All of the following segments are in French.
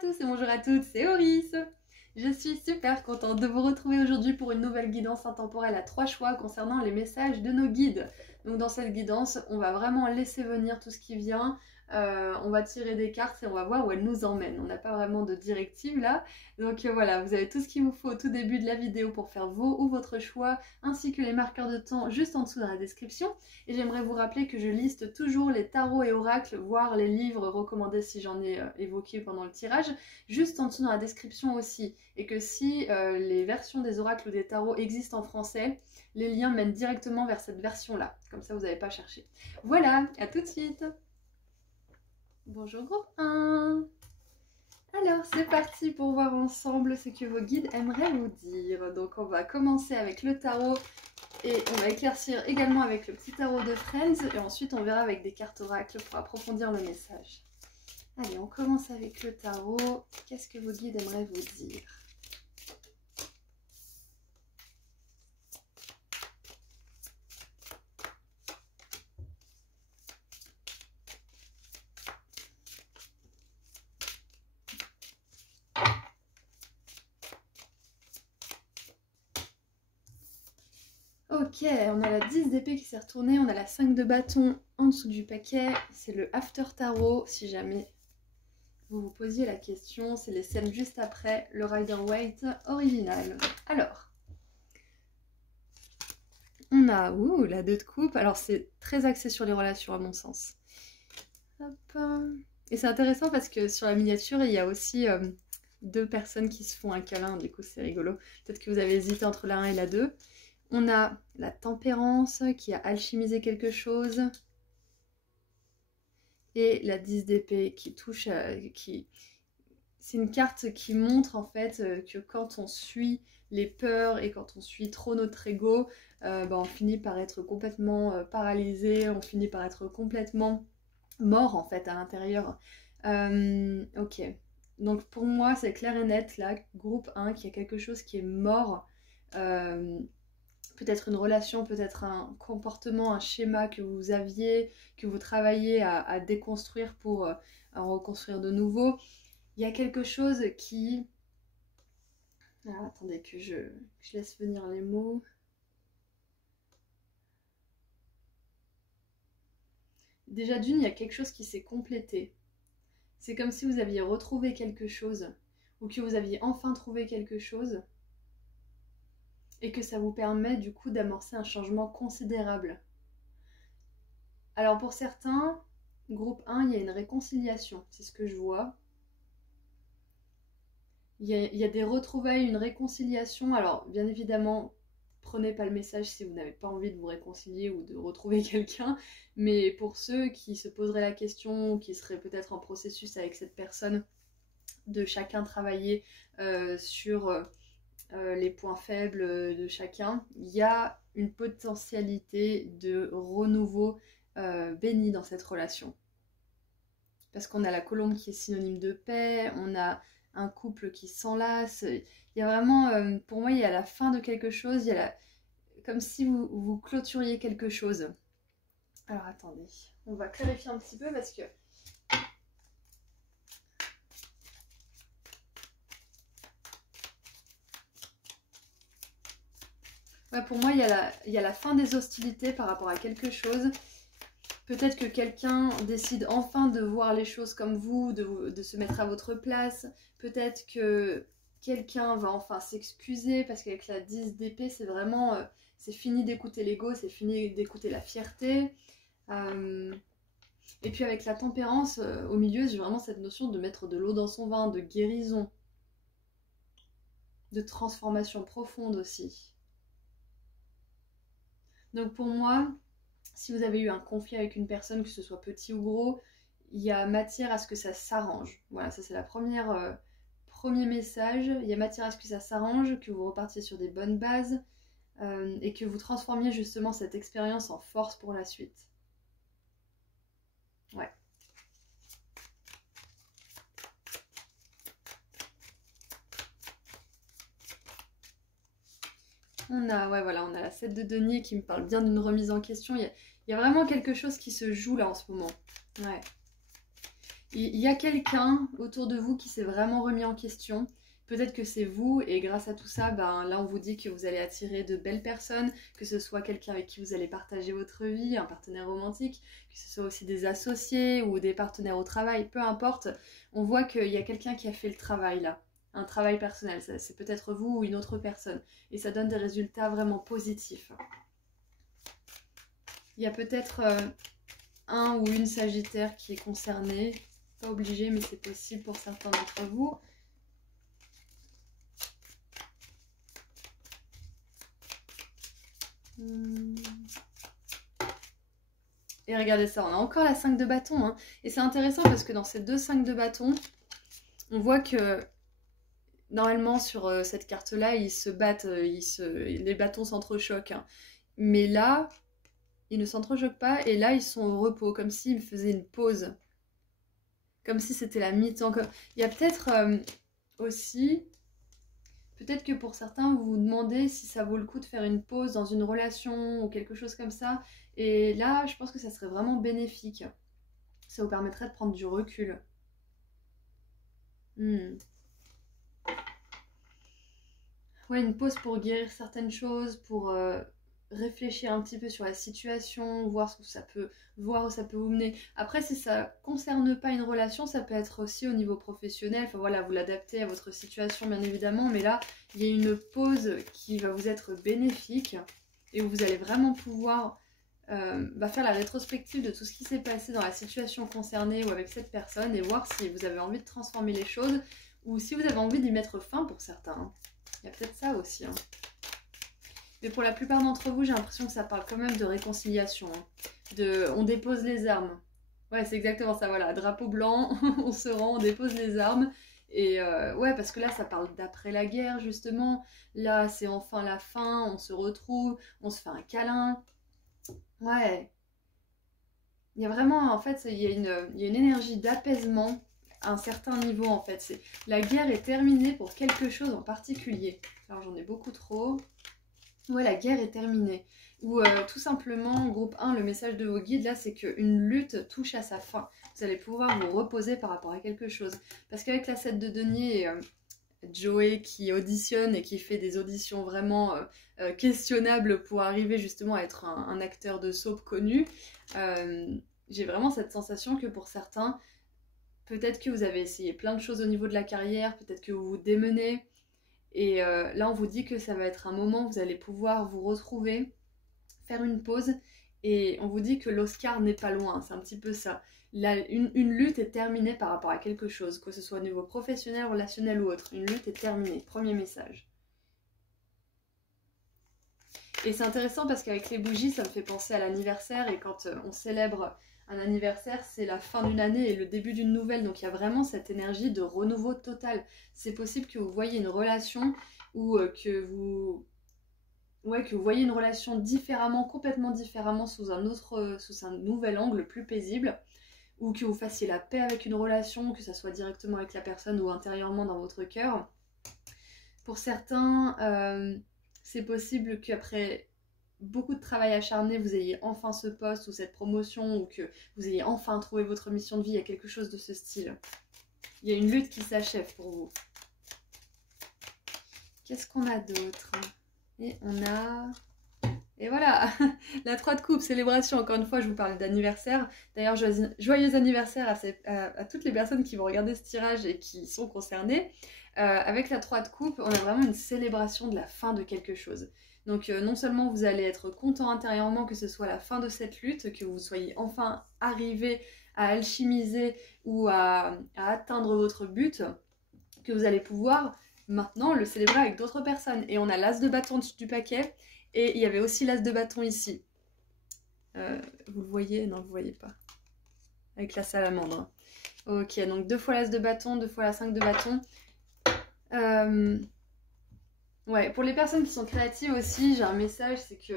tous et bonjour à toutes, c'est Auris. Je suis super contente de vous retrouver aujourd'hui pour une nouvelle guidance intemporelle à 3 choix concernant les messages de nos guides. Donc dans cette guidance, on va vraiment laisser venir tout ce qui vient, on va tirer des cartes et on va voir où elles nous emmènent. On n'a pas vraiment de directive là, donc voilà, vous avez tout ce qu'il vous faut au tout début de la vidéo pour faire vos ou votre choix, ainsi que les marqueurs de temps juste en dessous dans la description. Et j'aimerais vous rappeler que je liste toujours les tarots et oracles, voire les livres recommandés si j'en ai évoqué pendant le tirage, juste en dessous dans la description aussi. Et que si les versions des oracles ou des tarots existent en français, les liens mènent directement vers cette version-là. Comme ça, vous n'avez pas cherché. Voilà, à tout de suite. Bonjour groupe 1. Alors, c'est parti pour voir ensemble ce que vos guides aimeraient vous dire. Donc, on va commencer avec le tarot et on va éclaircir également avec le petit tarot de Friends. Et ensuite, on verra avec des cartes oracles pour approfondir le message. Allez, on commence avec le tarot. Qu'est-ce que vos guides aimeraient vous dire ? Ok, on a la 10 d'épée qui s'est retournée, on a la 5 de bâton en dessous du paquet, c'est le After Tarot, si jamais vous vous posiez la question, c'est les scènes juste après, le Rider-Waite original. Alors, on a la 2 de coupe, alors c'est très axé sur les relations à mon sens. Hop. Et c'est intéressant parce que sur la miniature, il y a aussi 2 personnes qui se font un câlin, du coup c'est rigolo. Peut-être que vous avez hésité entre la 1 et la 2. On a la tempérance qui a alchimisé quelque chose. Et la 10 d'épée qui touche... C'est une carte qui montre en fait que quand on suit les peurs et quand on suit trop notre ego, on finit par être complètement paralysé, on finit par être complètement mort en fait à l'intérieur. Ok. Donc pour moi c'est clair et net là, groupe 1, qu'il y a quelque chose qui est mort. Peut-être une relation, peut-être un comportement, un schéma que vous aviez, que vous travaillez à déconstruire pour en reconstruire de nouveau. Il y a quelque chose qui... Ah, attendez que je laisse venir les mots. Déjà d'une, il y a quelque chose qui s'est complété. C'est comme si vous aviez retrouvé quelque chose ou que vous aviez enfin trouvé quelque chose et que ça vous permet du coup d'amorcer un changement considérable. Alors pour certains, groupe 1, il y a une réconciliation, c'est ce que je vois. Il y a des retrouvailles, une réconciliation. Alors bien évidemment, prenez pas le message si vous n'avez pas envie de vous réconcilier ou de retrouver quelqu'un, mais pour ceux qui se poseraient la question, qui seraient peut-être en processus avec cette personne, de chacun travailler sur les points faibles de chacun, il y a une potentialité de renouveau béni dans cette relation. Parce qu'on a la colombe qui est synonyme de paix, on a un couple qui s'enlace. Il y a vraiment, pour moi, il y a la fin de quelque chose, il y a comme si vous clôturiez quelque chose. Alors attendez, on va clarifier un petit peu parce que... Ouais, pour moi, il y a la fin des hostilités par rapport à quelque chose. Peut-être que quelqu'un décide enfin de voir les choses comme vous, de se mettre à votre place. Peut-être que quelqu'un va enfin s'excuser parce qu'avec la 10 d'épée, c'est vraiment... c'est fini d'écouter l'ego, c'est fini d'écouter la fierté. Et puis avec la tempérance, au milieu, j'ai vraiment cette notion de mettre de l'eau dans son vin, de guérison, de transformation profonde aussi. Donc pour moi... Si vous avez eu un conflit avec une personne, que ce soit petit ou gros, il y a matière à ce que ça s'arrange. Voilà, ça c'est la premier message. Il y a matière à ce que ça s'arrange, que vous repartiez sur des bonnes bases et que vous transformiez justement cette expérience en force pour la suite. Ouais. On a la 7 de denier qui me parle bien d'une remise en question. Il y a vraiment quelque chose qui se joue là en ce moment. Ouais. Il y a quelqu'un autour de vous qui s'est vraiment remis en question. Peut-être que c'est vous, et grâce à tout ça, ben, là on vous dit que vous allez attirer de belles personnes, que ce soit quelqu'un avec qui vous allez partager votre vie, un partenaire romantique, que ce soit aussi des associés ou des partenaires au travail, peu importe. On voit qu'il y a quelqu'un qui a fait le travail là, un travail personnel, c'est peut-être vous ou une autre personne, et ça donne des résultats vraiment positifs. Il y a peut-être un ou une Sagittaire qui est concerné, pas obligé mais c'est possible pour certains d'entre vous. Et regardez ça, on a encore la 5 de bâton. Hein. Et c'est intéressant parce que dans ces deux 5 de bâton, on voit que normalement sur cette carte-là, ils se battent, les bâtons s'entrechoquent. Hein. Mais là, ils ne s'entrechoquent pas et là, ils sont au repos, comme s'ils faisaient une pause. Comme si c'était la mi-temps. Il y a peut-être aussi... Peut-être que pour certains, vous vous demandez si ça vaut le coup de faire une pause dans une relation ou quelque chose comme ça. Et là, je pense que ça serait vraiment bénéfique. Ça vous permettrait de prendre du recul. Ouais, une pause pour guérir certaines choses, pour réfléchir un petit peu sur la situation, voir où ça peut vous mener. Après, si ça concerne pas une relation, ça peut être aussi au niveau professionnel. Enfin voilà, vous l'adaptez à votre situation bien évidemment, mais là, il y a une pause qui va vous être bénéfique et où vous allez vraiment pouvoir faire la rétrospective de tout ce qui s'est passé dans la situation concernée ou avec cette personne et voir si vous avez envie de transformer les choses ou si vous avez envie d'y mettre fin pour certains. Il y a peut-être ça aussi. Hein. Mais pour la plupart d'entre vous, j'ai l'impression que ça parle quand même de réconciliation. Hein. On dépose les armes. Ouais, c'est exactement ça, voilà. Drapeau blanc, on se rend, on dépose les armes. Et ouais, parce que là, ça parle d'après la guerre, justement. Là, c'est enfin la fin, on se retrouve, on se fait un câlin. Ouais. Il y a vraiment, en fait, il y a une énergie d'apaisement à un certain niveau, en fait. La guerre est terminée pour quelque chose en particulier. Alors, j'en ai beaucoup trop. Ouais, la guerre est terminée. Ou tout simplement, groupe 1, le message de vos guides, là, c'est qu'une lutte touche à sa fin. Vous allez pouvoir vous reposer par rapport à quelque chose. Parce qu'avec la 7 de denier, Joey qui auditionne et qui fait des auditions vraiment questionnables pour arriver justement à être un acteur de soap connu, j'ai vraiment cette sensation que pour certains, peut-être que vous avez essayé plein de choses au niveau de la carrière, peut-être que vous vous démenez, et là on vous dit que ça va être un moment où vous allez pouvoir vous retrouver, faire une pause, et on vous dit que l'Oscar n'est pas loin, c'est un petit peu ça. Une lutte est terminée par rapport à quelque chose, que ce soit au niveau professionnel, relationnel ou autre. Une lutte est terminée, premier message. Et c'est intéressant parce qu'avec les bougies, ça me fait penser à l'anniversaire, et quand on célèbre un anniversaire, c'est la fin d'une année et le début d'une nouvelle, donc il y a vraiment cette énergie de renouveau total. C'est possible que vous voyez une relation ou que vous voyez une relation différemment, complètement différemment, sous un nouvel angle plus paisible, ou que vous fassiez la paix avec une relation, que ça soit directement avec la personne ou intérieurement dans votre cœur. Pour certains, c'est possible qu'après beaucoup de travail acharné, vous ayez enfin ce poste ou cette promotion, ou que vous ayez enfin trouvé votre mission de vie. Il y a quelque chose de ce style. Il y a une lutte qui s'achève pour vous. Qu'est-ce qu'on a d'autre? Et on a... Et voilà, la 3 de coupe, célébration. Encore une fois, je vous parle d'anniversaire. D'ailleurs, joyeux anniversaire à toutes les personnes qui vont regarder ce tirage et qui sont concernées. Avec la 3 de coupe, on a vraiment une célébration de la fin de quelque chose. Donc non seulement vous allez être content intérieurement que ce soit la fin de cette lutte, que vous soyez enfin arrivé à alchimiser ou à atteindre votre but, que vous allez pouvoir maintenant le célébrer avec d'autres personnes. Et on a l'as de bâton du paquet. Et il y avait aussi l'as de bâton ici. Vous le voyez? Non, vous ne voyez pas. Avec la salamandre. Ok, donc 2 fois l'as de bâton, 2 fois la 5 de bâton. Ouais, pour les personnes qui sont créatives aussi, j'ai un message, c'est que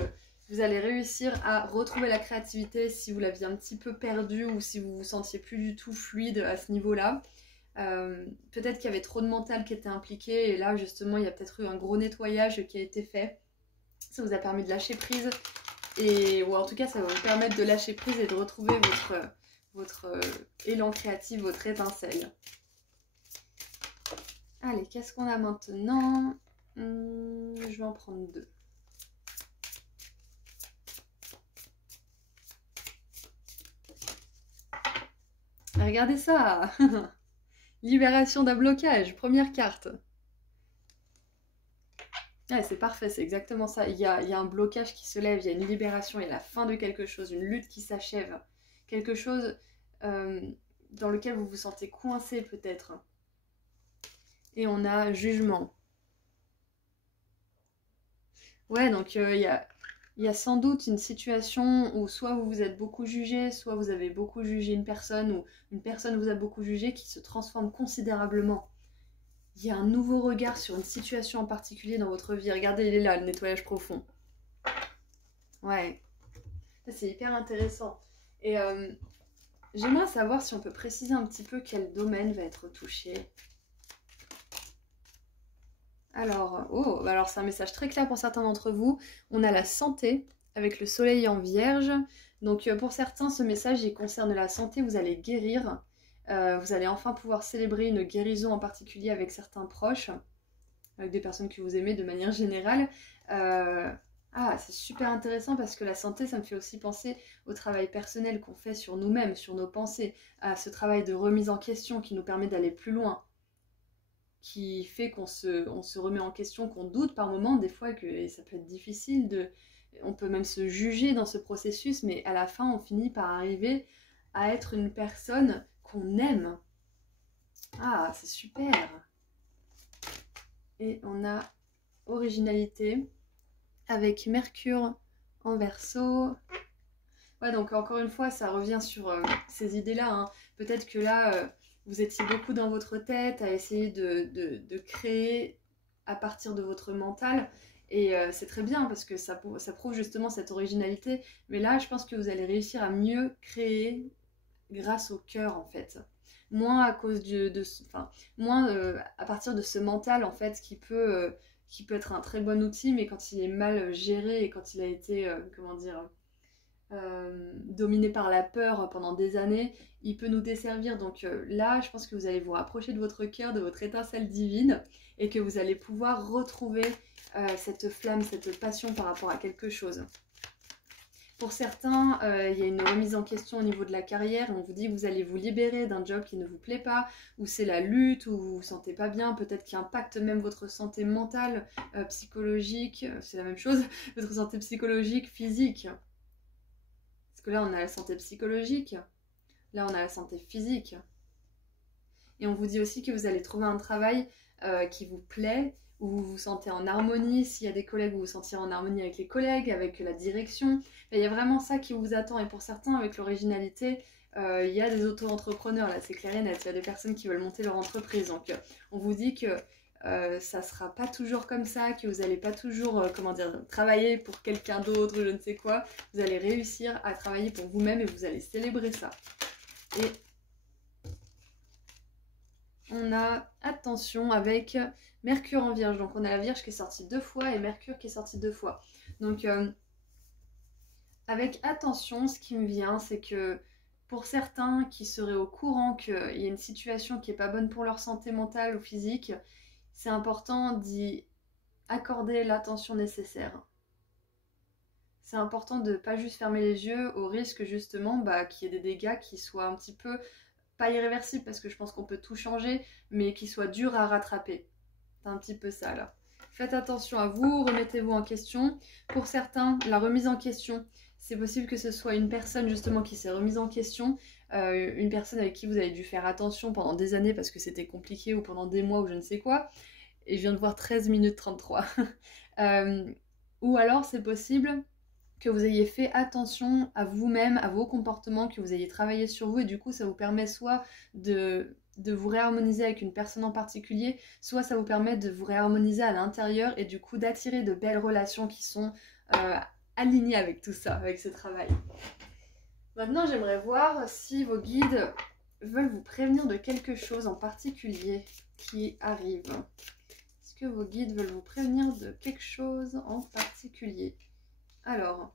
vous allez réussir à retrouver la créativité si vous l'aviez un petit peu perdue ou si vous vous sentiez plus du tout fluide à ce niveau-là. Peut-être qu'il y avait trop de mental qui était impliqué et là justement il y a peut-être eu un gros nettoyage qui a été fait. Ça vous a permis de lâcher prise ou en tout cas ça va vous permettre de lâcher prise et de retrouver votre élan créatif, votre étincelle. Allez, qu'est-ce qu'on a maintenant? Je vais en prendre 2. Regardez ça. Libération d'un blocage, première carte. Ouais, c'est parfait, c'est exactement ça. Il y a un blocage qui se lève, il y a une libération, il y a la fin de quelque chose, une lutte qui s'achève. Quelque chose dans lequel vous vous sentez coincé peut-être. Et on a jugement. Ouais, donc il y a sans doute une situation où soit vous vous êtes beaucoup jugé, soit vous avez beaucoup jugé une personne, ou une personne vous a beaucoup jugé qui se transforme considérablement. Il y a un nouveau regard sur une situation en particulier dans votre vie. Regardez, il est là, le nettoyage profond. Ouais, c'est hyper intéressant. Et j'aimerais savoir si on peut préciser un petit peu quel domaine va être touché. Alors, alors c'est un message très clair pour certains d'entre vous. On a la santé avec le soleil en vierge. Donc pour certains, ce message il concerne la santé. Vous allez guérir. Vous allez enfin pouvoir célébrer une guérison en particulier avec certains proches, avec des personnes que vous aimez de manière générale. C'est super intéressant parce que la santé, ça me fait aussi penser au travail personnel qu'on fait sur nous-mêmes, sur nos pensées, à ce travail de remise en question qui nous permet d'aller plus loin, qui fait qu'on se remet en question, qu'on doute par moments des fois, et ça peut être difficile, on peut même se juger dans ce processus, mais à la fin, on finit par arriver à être une personne qu'on aime. Ah, c'est super. Et on a originalité avec Mercure en Verseau. Ouais, donc encore une fois, ça revient sur ces idées-là. Hein. Peut-être que là, vous étiez beaucoup dans votre tête à essayer de créer à partir de votre mental. Et c'est très bien parce que ça prouve justement cette originalité. Mais là, je pense que vous allez réussir à mieux créer grâce au cœur en fait. Moins à cause moins à partir de ce mental en fait qui peut être un très bon outil, mais quand il est mal géré et quand il a été, dominé par la peur pendant des années, il peut nous desservir. Donc là, je pense que vous allez vous rapprocher de votre cœur, de votre étincelle divine, et que vous allez pouvoir retrouver cette flamme, cette passion par rapport à quelque chose. Pour certains, il y a une remise en question au niveau de la carrière. On vous dit que vous allez vous libérer d'un job qui ne vous plaît pas, ou c'est la lutte, ou vous vous sentez pas bien, peut-être qui impacte même votre santé mentale, psychologique, c'est la même chose, votre santé psychologique, physique. Parce que là, on a la santé psychologique, là, on a la santé physique. Et on vous dit aussi que vous allez trouver un travail qui vous plaît, où vous vous sentez en harmonie. S'il y a des collègues, vous vous sentirez en harmonie avec les collègues, avec la direction. Il y a vraiment ça qui vous attend. Et pour certains, avec l'originalité, il y a des auto-entrepreneurs. Là, c'est clair et net. Il y a des personnes qui veulent monter leur entreprise. Donc, on vous dit que ça ne sera pas toujours comme ça, que vous n'allez pas toujours travailler pour quelqu'un d'autre, je ne sais quoi. Vous allez réussir à travailler pour vous-même et vous allez célébrer ça. Et on a, attention, avec Mercure en Vierge. Donc on a la Vierge qui est sortie 2 fois et Mercure qui est sortie 2 fois. Donc avec attention, ce qui me vient, c'est que pour certains qui seraient au courant qu'il y a une situation qui n'est pas bonne pour leur santé mentale ou physique, c'est important d'y accorder l'attention nécessaire. C'est important de ne pas juste fermer les yeux au risque justement qu'il y ait des dégâts qui soient un petit peu pas irréversible parce que je pense qu'on peut tout changer, mais qui soit dur à rattraper. C'est un petit peu ça là. Faites attention à vous, remettez-vous en question. Pour certains, la remise en question, c'est possible que ce soit une personne justement qui s'est remise en question, une personne avec qui vous avez dû faire attention pendant des années parce que c'était compliqué ou pendant des mois ou je ne sais quoi. Et je viens de voir 13 minutes 33. Ou alors c'est possible que vous ayez fait attention à vous-même, à vos comportements, que vous ayez travaillé sur vous et du coup ça vous permet soit de vous réharmoniser avec une personne en particulier, soit ça vous permet de vous réharmoniser à l'intérieur et du coup d'attirer de belles relations qui sont alignées avec tout ça, avec ce travail. Maintenant j'aimerais voir si vos guides veulent vous prévenir de quelque chose en particulier qui arrive. Est-ce que vos guides veulent vous prévenir de quelque chose en particulier ? Alors,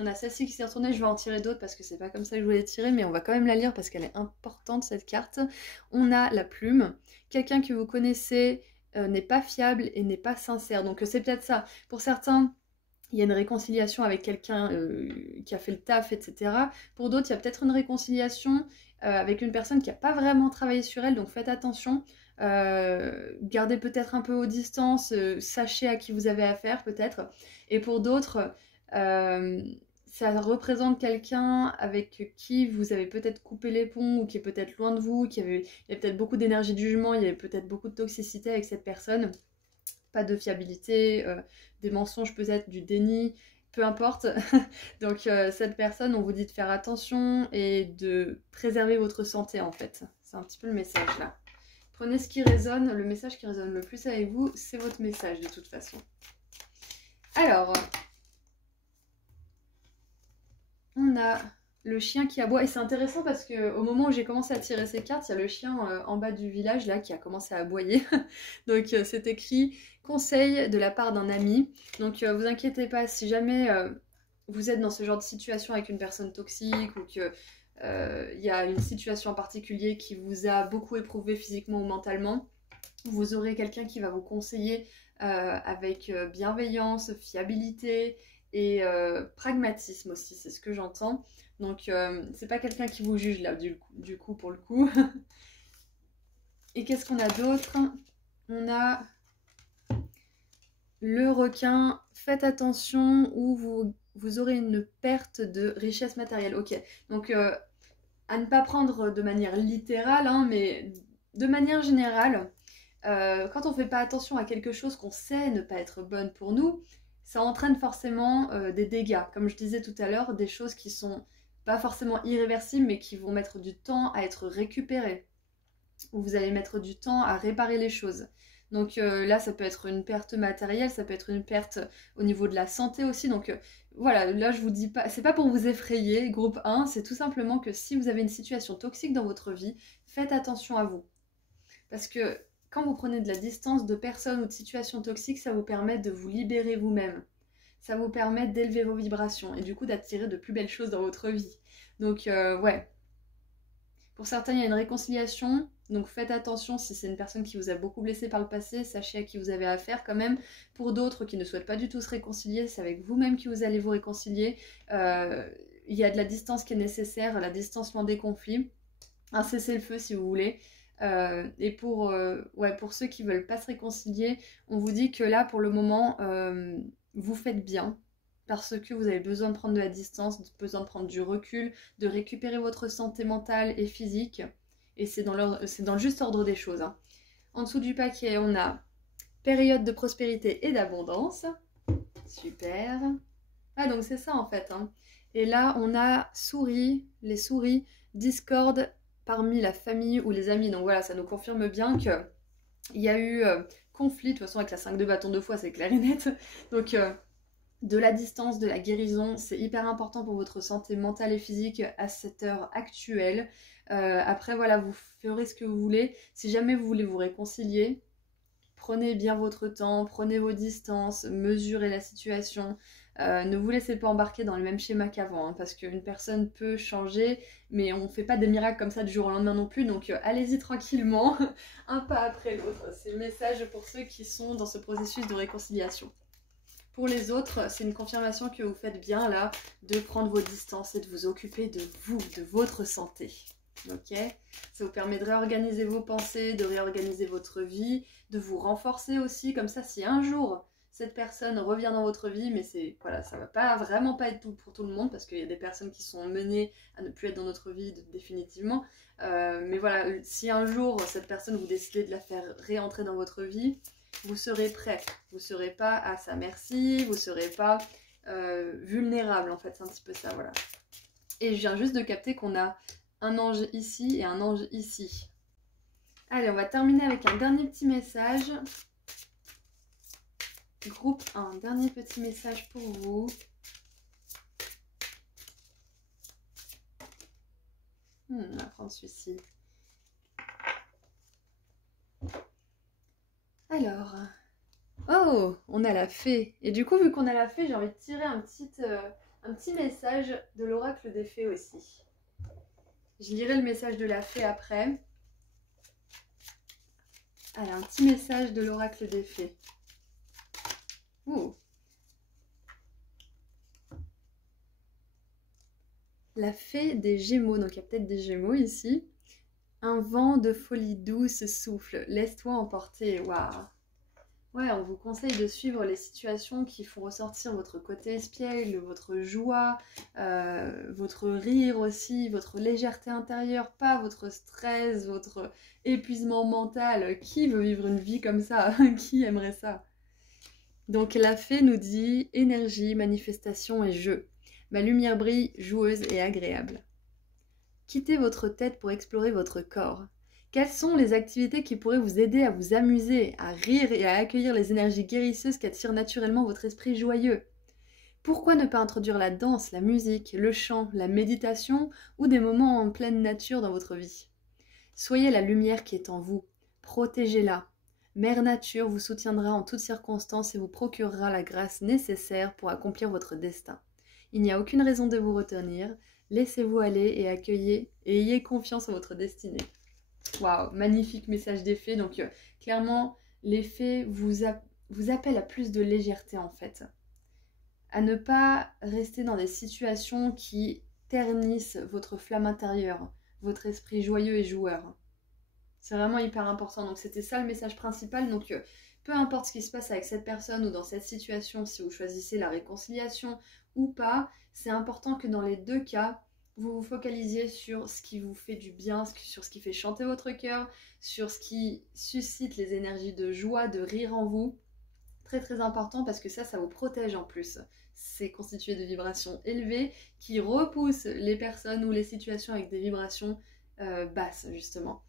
On a celle-ci qui s'est retournée, je vais en tirer d'autres parce que c'est pas comme ça que je voulais tirer, mais on va quand même la lire parce qu'elle est importante cette carte. On a la plume, quelqu'un que vous connaissez n'est pas fiable et n'est pas sincère, donc c'est peut-être ça. Pour certains, il y a une réconciliation avec quelqu'un qui a fait le taf, etc. Pour d'autres, il y a peut-être une réconciliation avec une personne qui n'a pas vraiment travaillé sur elle, donc faites attention. Gardez peut-être un peu aux distances, sachez à qui vous avez affaire peut-être. Et pour d'autres, ça représente quelqu'un avec qui vous avez peut-être coupé les ponts ou qui est peut-être loin de vous, il y avait peut-être beaucoup d'énergie de jugement, il y avait peut-être beaucoup de toxicité avec cette personne. Pas de fiabilité, des mensonges peut-être, du déni, peu importe. Donc cette personne, on vous dit de faire attention et de préserver votre santé en fait. C'est un petit peu le message là. Prenez ce qui résonne, le message qui résonne le plus avec vous, c'est votre message de toute façon. Alors, on a le chien qui aboie, et c'est intéressant parce qu'au moment où j'ai commencé à tirer ces cartes, il y a le chien en bas du village là qui a commencé à aboyer. Donc c'est écrit conseil de la part d'un ami. Donc vous inquiétez pas, si jamais vous êtes dans ce genre de situation avec une personne toxique ou que il y a une situation en particulier qui vous a beaucoup éprouvé physiquement ou mentalement, vous aurez quelqu'un qui va vous conseiller avec bienveillance, fiabilité et pragmatisme aussi, c'est ce que j'entends. Donc c'est pas quelqu'un qui vous juge là du coup pour le coup. Et qu'est-ce qu'on a d'autre? On a le requin, faites attention ou vous aurez une perte de richesse matérielle. Ok, donc à ne pas prendre de manière littérale, hein, mais de manière générale, quand on ne fait pas attention à quelque chose qu'on sait ne pas être bonne pour nous, ça entraîne forcément des dégâts. Comme je disais tout à l'heure, des choses qui sont pas forcément irréversibles, mais qui vont mettre du temps à être récupérées. Ou vous allez mettre du temps à réparer les choses. Donc là, ça peut être une perte matérielle, ça peut être une perte au niveau de la santé aussi. Donc voilà, là je vous dis pas, c'est pas pour vous effrayer, groupe 1, c'est tout simplement que si vous avez une situation toxique dans votre vie, faites attention à vous. Parce que quand vous prenez de la distance de personnes ou de situations toxiques, ça vous permet de vous libérer vous-même. Ça vous permet d'élever vos vibrations et du coup d'attirer de plus belles choses dans votre vie. Donc ouais. Pour certains, il y a une réconciliation, donc faites attention si c'est une personne qui vous a beaucoup blessé par le passé, sachez à qui vous avez affaire quand même. Pour d'autres qui ne souhaitent pas du tout se réconcilier, c'est avec vous-même que vous allez vous réconcilier. Il y a de la distance qui est nécessaire, la distance loin des conflits, un cessez-le-feu si vous voulez. Et pour ceux qui ne veulent pas se réconcilier, on vous dit que là, pour le moment, vous faites bien. Parce que vous avez besoin de prendre de la distance, besoin de prendre du recul, de récupérer votre santé mentale et physique. Et c'est dans le juste ordre des choses. Hein. En dessous du paquet, on a période de prospérité et d'abondance. Super. Ah, donc c'est ça en fait. Hein. Et là, on a les souris, discorde parmi la famille ou les amis. Donc voilà, ça nous confirme bien qu'il y a eu conflit. De toute façon, avec la 5 de bâton 2 fois, c'est clair et net. Donc... de la distance, de la guérison, c'est hyper important pour votre santé mentale et physique à cette heure actuelle. Après, voilà, vous ferez ce que vous voulez. Si jamais vous voulez vous réconcilier, prenez bien votre temps, prenez vos distances, mesurez la situation. Ne vous laissez pas embarquer dans le même schéma qu'avant, hein, parce qu'une personne peut changer, mais on ne fait pas des miracles comme ça du jour au lendemain non plus, donc allez-y tranquillement, un pas après l'autre. C'est le message pour ceux qui sont dans ce processus de réconciliation. Pour les autres, c'est une confirmation que vous faites bien là de prendre vos distances et de vous occuper de vous, de votre santé. Ok? Ça vous permet de réorganiser vos pensées, de réorganiser votre vie, de vous renforcer aussi. Comme ça, si un jour cette personne revient dans votre vie, mais voilà, ça va pas vraiment pas être tout pour tout le monde parce qu'il y a des personnes qui sont menées à ne plus être dans notre vie définitivement. Mais voilà, si un jour cette personne vous décidez de la faire réentrer dans votre vie, vous serez prêt, vous ne serez pas à sa merci, vous ne serez pas vulnérable en fait, c'est un petit peu ça, voilà. Et je viens juste de capter qu'on a un ange ici et un ange ici. Allez, on va terminer avec un dernier petit message. Groupe 1, dernier petit message pour vous. On va prendre celui-ci. Alors, oh, on a la fée. Et du coup, vu qu'on a la fée, j'ai envie de tirer un petit un petit message de l'oracle des fées aussi. Je lirai le message de la fée après. Allez, un petit message de l'oracle des fées. Ouh. La fée des Gémeaux, donc il y a peut-être des Gémeaux ici. Un vent de folie douce souffle, laisse-toi emporter. Waouh. Ouais, on vous conseille de suivre les situations qui font ressortir votre côté espiègle, votre joie, votre rire aussi, votre légèreté intérieure, pas votre stress, votre épuisement mental. Qui veut vivre une vie comme ça? Qui aimerait ça? Donc la fée nous dit énergie, manifestation et jeu. Ma lumière brille, joueuse et agréable. Quittez votre tête pour explorer votre corps. Quelles sont les activités qui pourraient vous aider à vous amuser, à rire et à accueillir les énergies guérisseuses qu'attire naturellement votre esprit joyeux? Pourquoi ne pas introduire la danse, la musique, le chant, la méditation ou des moments en pleine nature dans votre vie? Soyez la lumière qui est en vous. Protégez-la. Mère Nature vous soutiendra en toutes circonstances et vous procurera la grâce nécessaire pour accomplir votre destin. Il n'y a aucune raison de vous retenir. Laissez-vous aller et accueillez et ayez confiance en votre destinée. Waouh, magnifique message des fées. Donc clairement, les fées vous appellent à plus de légèreté en fait. À ne pas rester dans des situations qui ternissent votre flamme intérieure, votre esprit joyeux et joueur. C'est vraiment hyper important. Donc c'était ça le message principal. Donc peu importe ce qui se passe avec cette personne ou dans cette situation, si vous choisissez la réconciliation ou pas, c'est important que dans les deux cas, vous vous focalisiez sur ce qui vous fait du bien, sur ce qui fait chanter votre cœur, sur ce qui suscite les énergies de joie, de rire en vous. Très très important parce que ça vous protège en plus. C'est constitué de vibrations élevées qui repoussent les personnes ou les situations avec des vibrations basses justement.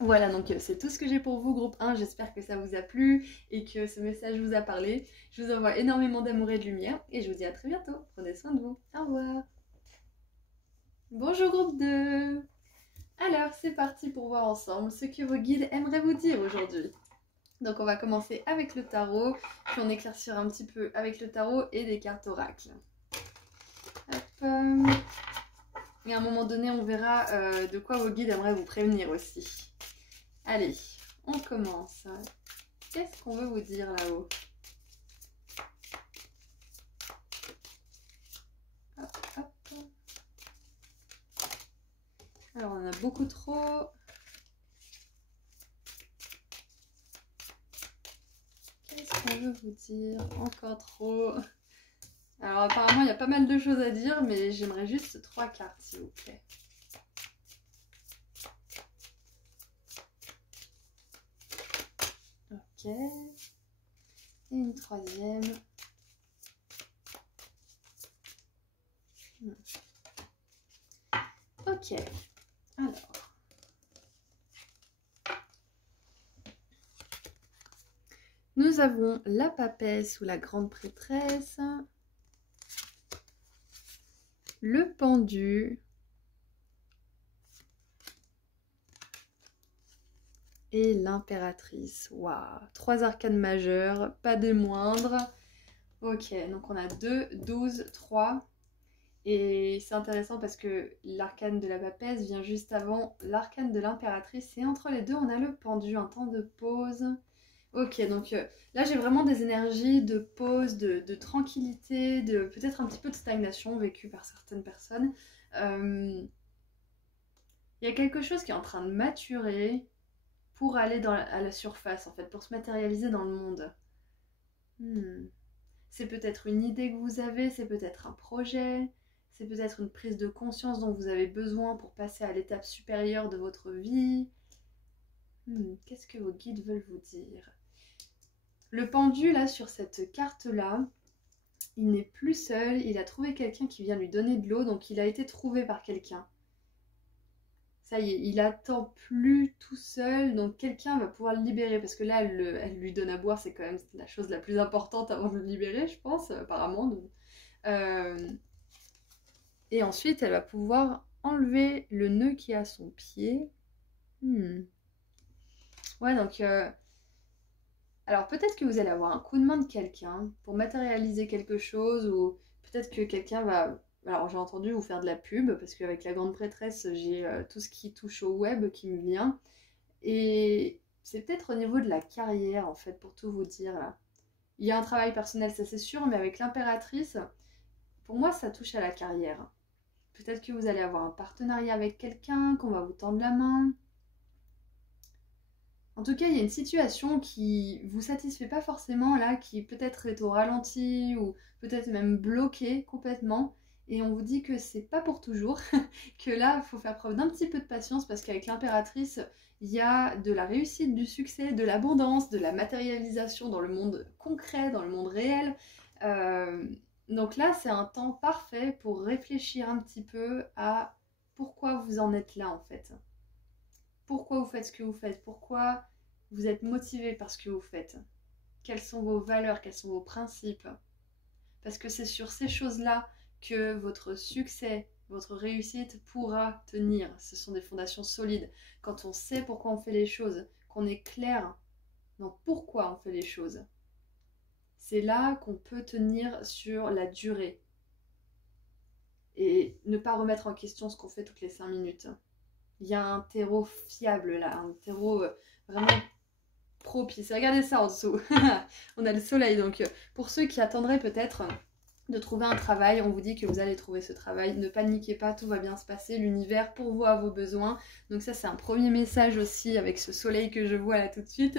Voilà, donc c'est tout ce que j'ai pour vous, groupe 1. J'espère que ça vous a plu et que ce message vous a parlé. Je vous envoie énormément d'amour et de lumière et je vous dis à très bientôt. Prenez soin de vous. Au revoir. Bonjour groupe 2. Alors, c'est parti pour voir ensemble ce que vos guides aimeraient vous dire aujourd'hui. Donc on va commencer avec le tarot, puis on éclaircira un petit peu avec le tarot et des cartes oracles. Hop. Et à un moment donné, on verra de quoi vos guides aimeraient vous prévenir aussi. Allez, on commence. Qu'est-ce qu'on veut vous dire là-haut? Hop, hop. Alors, on en a beaucoup trop. Qu'est-ce qu'on veut vous dire? Encore trop. Alors, apparemment, il y a pas mal de choses à dire, mais j'aimerais juste 3 cartes, s'il vous plaît. Ok. Et une 3e. Ok. Alors. Nous avons la papesse ou la grande prêtresse. Le pendu. Et l'impératrice. Waouh, 3 arcanes majeures, pas des moindres. Ok, donc on a 2, 12, 3. Et c'est intéressant parce que l'arcane de la papesse vient juste avant l'arcane de l'impératrice. Et entre les deux, on a le pendu, un temps de pause. Ok, donc là j'ai vraiment des énergies de pause, de tranquillité, de peut-être un petit peu de stagnation vécue par certaines personnes. Il y a quelque chose qui est en train de maturer pour aller à la surface en fait, pour se matérialiser dans le monde. C'est peut-être une idée que vous avez, c'est peut-être un projet, c'est peut-être une prise de conscience dont vous avez besoin pour passer à l'étape supérieure de votre vie. Qu'est-ce que vos guides veulent vous dire? Le pendu, là, sur cette carte-là, il n'est plus seul, il a trouvé quelqu'un qui vient lui donner de l'eau, donc il a été trouvé par quelqu'un. Ça y est, il attend plus tout seul, donc quelqu'un va pouvoir le libérer, parce que là, elle lui donne à boire, c'est quand même la chose la plus importante avant de le libérer, je pense, apparemment. Donc. Et ensuite, elle va pouvoir enlever le nœud qui est à son pied. Ouais, donc... Alors peut-être que vous allez avoir un coup de main de quelqu'un pour matérialiser quelque chose ou peut-être que quelqu'un va... Alors j'ai entendu vous faire de la pub, parce qu'avec la grande prêtresse, j'ai tout ce qui touche au web qui me vient. Et c'est peut-être au niveau de la carrière, en fait, pour tout vous dire, là. Il y a un travail personnel, ça c'est sûr, mais avec l'impératrice, pour moi, ça touche à la carrière. Peut-être que vous allez avoir un partenariat avec quelqu'un, qu'on va vous tendre la main. En tout cas, il y a une situation qui vous satisfait pas forcément là, qui peut-être est au ralenti ou peut-être même bloquée complètement. Et on vous dit que c'est pas pour toujours, que là, il faut faire preuve d'un petit peu de patience parce qu'avec l'impératrice, il y a de la réussite, du succès, de l'abondance, de la matérialisation dans le monde concret, dans le monde réel. Euh, donc là, c'est un temps parfait pour réfléchir un petit peu à pourquoi vous en êtes là en fait. Pourquoi vous faites ce que vous faites? Pourquoi vous êtes motivé par ce que vous faites? Quelles sont vos valeurs? Quels sont vos principes? Parce que c'est sur ces choses-là que votre succès, votre réussite pourra tenir. Ce sont des fondations solides. Quand on sait pourquoi on fait les choses, qu'on est clair dans pourquoi on fait les choses, c'est là qu'on peut tenir sur la durée et ne pas remettre en question ce qu'on fait toutes les 5 minutes. Il y a un terreau fiable là, un terreau vraiment propice. Regardez ça en dessous. On a le soleil. Donc pour ceux qui attendraient peut-être de trouver un travail, on vous dit que vous allez trouver ce travail. Ne paniquez pas, tout va bien se passer. L'univers pourvoit à vos besoins. Donc ça c'est un premier message aussi avec ce soleil que je vois là tout de suite.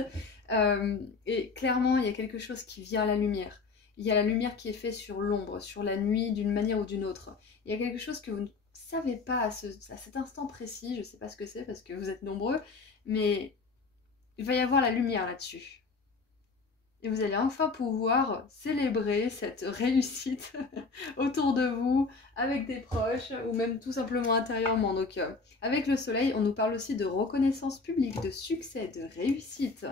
Et clairement il y a quelque chose qui vient à la lumière. Il y a la lumière qui est faite sur l'ombre, sur la nuit d'une manière ou d'une autre. Il y a quelque chose que vous ne savez pas à cet instant précis, je ne sais pas ce que c'est parce que vous êtes nombreux, mais il va y avoir la lumière là-dessus. Et vous allez enfin pouvoir célébrer cette réussite autour de vous, avec des proches, ou même tout simplement intérieurement. Donc avec le soleil, on nous parle aussi de reconnaissance publique, de succès, de réussite,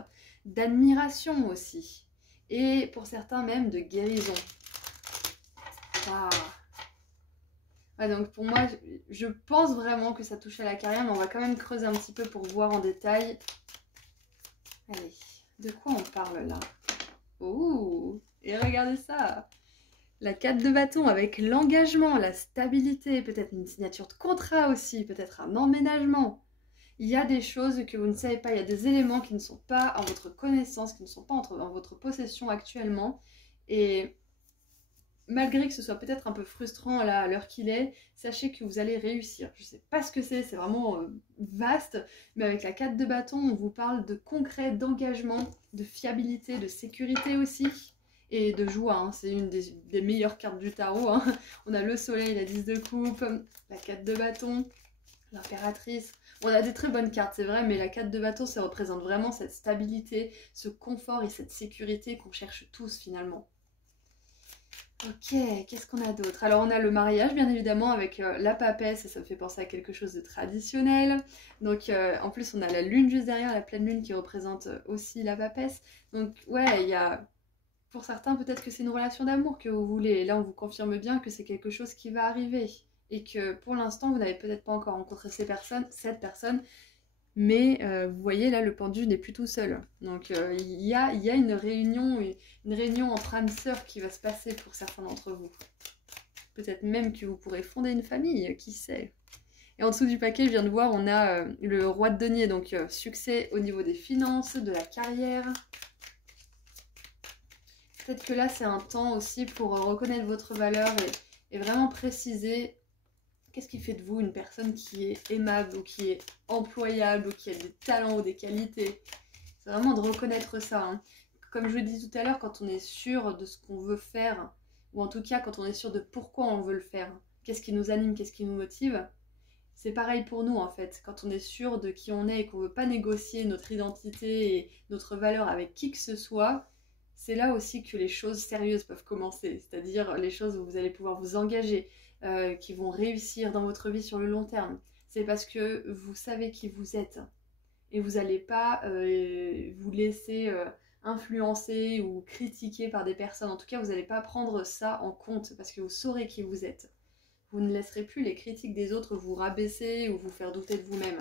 d'admiration aussi. Et pour certains même de guérison. Waouh! Ouais, donc pour moi, je pense vraiment que ça touche à la carrière, mais on va quand même creuser un petit peu pour voir en détail. Allez, de quoi on parle là? Oh, et regardez ça! La 4 de bâton avec l'engagement, la stabilité, peut-être une signature de contrat aussi, peut-être un emménagement. Il y a des choses que vous ne savez pas, il y a des éléments qui ne sont pas en votre connaissance, qui ne sont pas en votre possession actuellement. Et malgré que ce soit peut-être un peu frustrant là, à l'heure qu'il est, sachez que vous allez réussir. Je ne sais pas ce que c'est vraiment vaste, mais avec la 4 de bâton, on vous parle de concret, d'engagement, de fiabilité, de sécurité aussi, et de joie. Hein. C'est une des meilleures cartes du tarot. Hein. On a le soleil, la 10 de coupe, la 4 de bâton, l'impératrice. On a des très bonnes cartes, c'est vrai, mais la 4 de bâton, ça représente vraiment cette stabilité, ce confort et cette sécurité qu'on cherche tous finalement. Ok, qu'est-ce qu'on a d'autre? Alors on a le mariage bien évidemment avec la papesse, et ça me fait penser à quelque chose de traditionnel. Donc en plus on a la lune juste derrière, la pleine lune qui représente aussi la papesse. Donc ouais, il y a... Pour certains peut-être que c'est une relation d'amour que vous voulez. Et là on vous confirme bien que c'est quelque chose qui va arriver. Et que pour l'instant vous n'avez peut-être pas encore rencontré cette personne. Mais vous voyez là le pendu n'est plus tout seul. Donc il y a une réunion entre âmes sœurs qui va se passer pour certains d'entre vous. Peut-être même que vous pourrez fonder une famille, qui sait. Et en dessous du paquet, je viens de voir, on a le roi de denier, donc succès au niveau des finances, de la carrière. Peut-être que là c'est un temps aussi pour reconnaître votre valeur et vraiment préciser qu'est-ce qui fait de vous une personne qui est aimable ou qui est employable ou qui a des talents ou des qualités. C'est vraiment de reconnaître ça. Hein. Comme je vous dis tout à l'heure, quand on est sûr de ce qu'on veut faire, ou en tout cas quand on est sûr de pourquoi on veut le faire, qu'est-ce qui nous anime, qu'est-ce qui nous motive, c'est pareil pour nous en fait. Quand on est sûr de qui on est et qu'on ne veut pas négocier notre identité et notre valeur avec qui que ce soit, c'est là aussi que les choses sérieuses peuvent commencer. C'est-à-dire les choses où vous allez pouvoir vous engager, qui vont réussir dans votre vie sur le long terme. C'est parce que vous savez qui vous êtes et vous n'allez pas vous laisser influencer ou critiquer par des personnes. En tout cas, vous n'allez pas prendre ça en compte parce que vous saurez qui vous êtes. Vous ne laisserez plus les critiques des autres vous rabaisser ou vous faire douter de vous-même.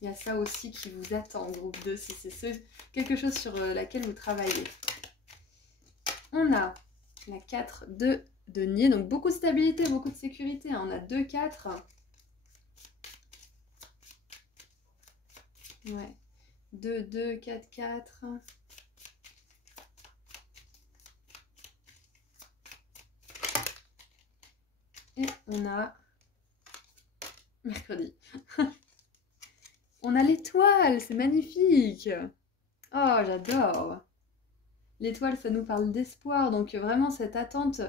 Il y a ça aussi qui vous attend, groupe 2, si c'est quelque chose sur laquelle vous travaillez. On a la 4 de denier. Donc beaucoup de stabilité, beaucoup de sécurité. Hein. On a 2, 4. Ouais. 2, 2, 4, 4. Et on a mercredi. On a l'étoile, c'est magnifique. Oh, j'adore. L'étoile, ça nous parle d'espoir. Donc vraiment, cette attente,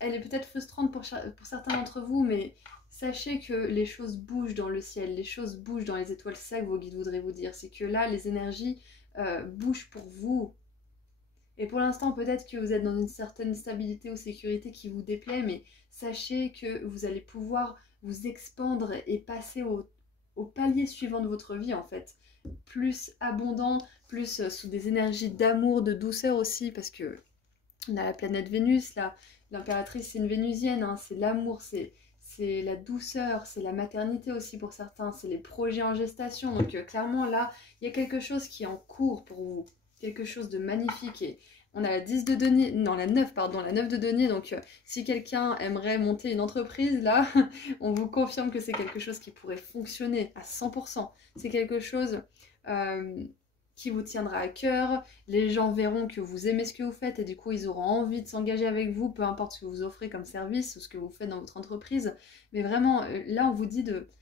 elle est peut-être frustrante pour certains d'entre vous, mais sachez que les choses bougent dans le ciel, les choses bougent dans les étoiles. C'est ça que vos guides voudraient vous dire. C'est que là, les énergies bougent pour vous. Et pour l'instant, peut-être que vous êtes dans une certaine stabilité ou sécurité qui vous déplaît, mais sachez que vous allez pouvoir vous expandre et passer au palier suivant de votre vie, en fait. Plus abondant, plus sous des énergies d'amour, de douceur aussi, parce que on a la planète Vénus, là. L'impératrice, c'est une vénusienne, hein, c'est l'amour, c'est la douceur, c'est la maternité aussi pour certains, c'est les projets en gestation. Donc clairement, là, il y a quelque chose qui est en cours pour vous. Quelque chose de magnifique. Et on a la 10 de denier, non la 9 pardon, la 9 de denier, donc si quelqu'un aimerait monter une entreprise, là, on vous confirme que c'est quelque chose qui pourrait fonctionner à 100%. C'est quelque chose qui vous tiendra à cœur, les gens verront que vous aimez ce que vous faites et du coup ils auront envie de s'engager avec vous, peu importe ce que vous offrez comme service ou ce que vous faites dans votre entreprise. Mais vraiment, là on vous dit de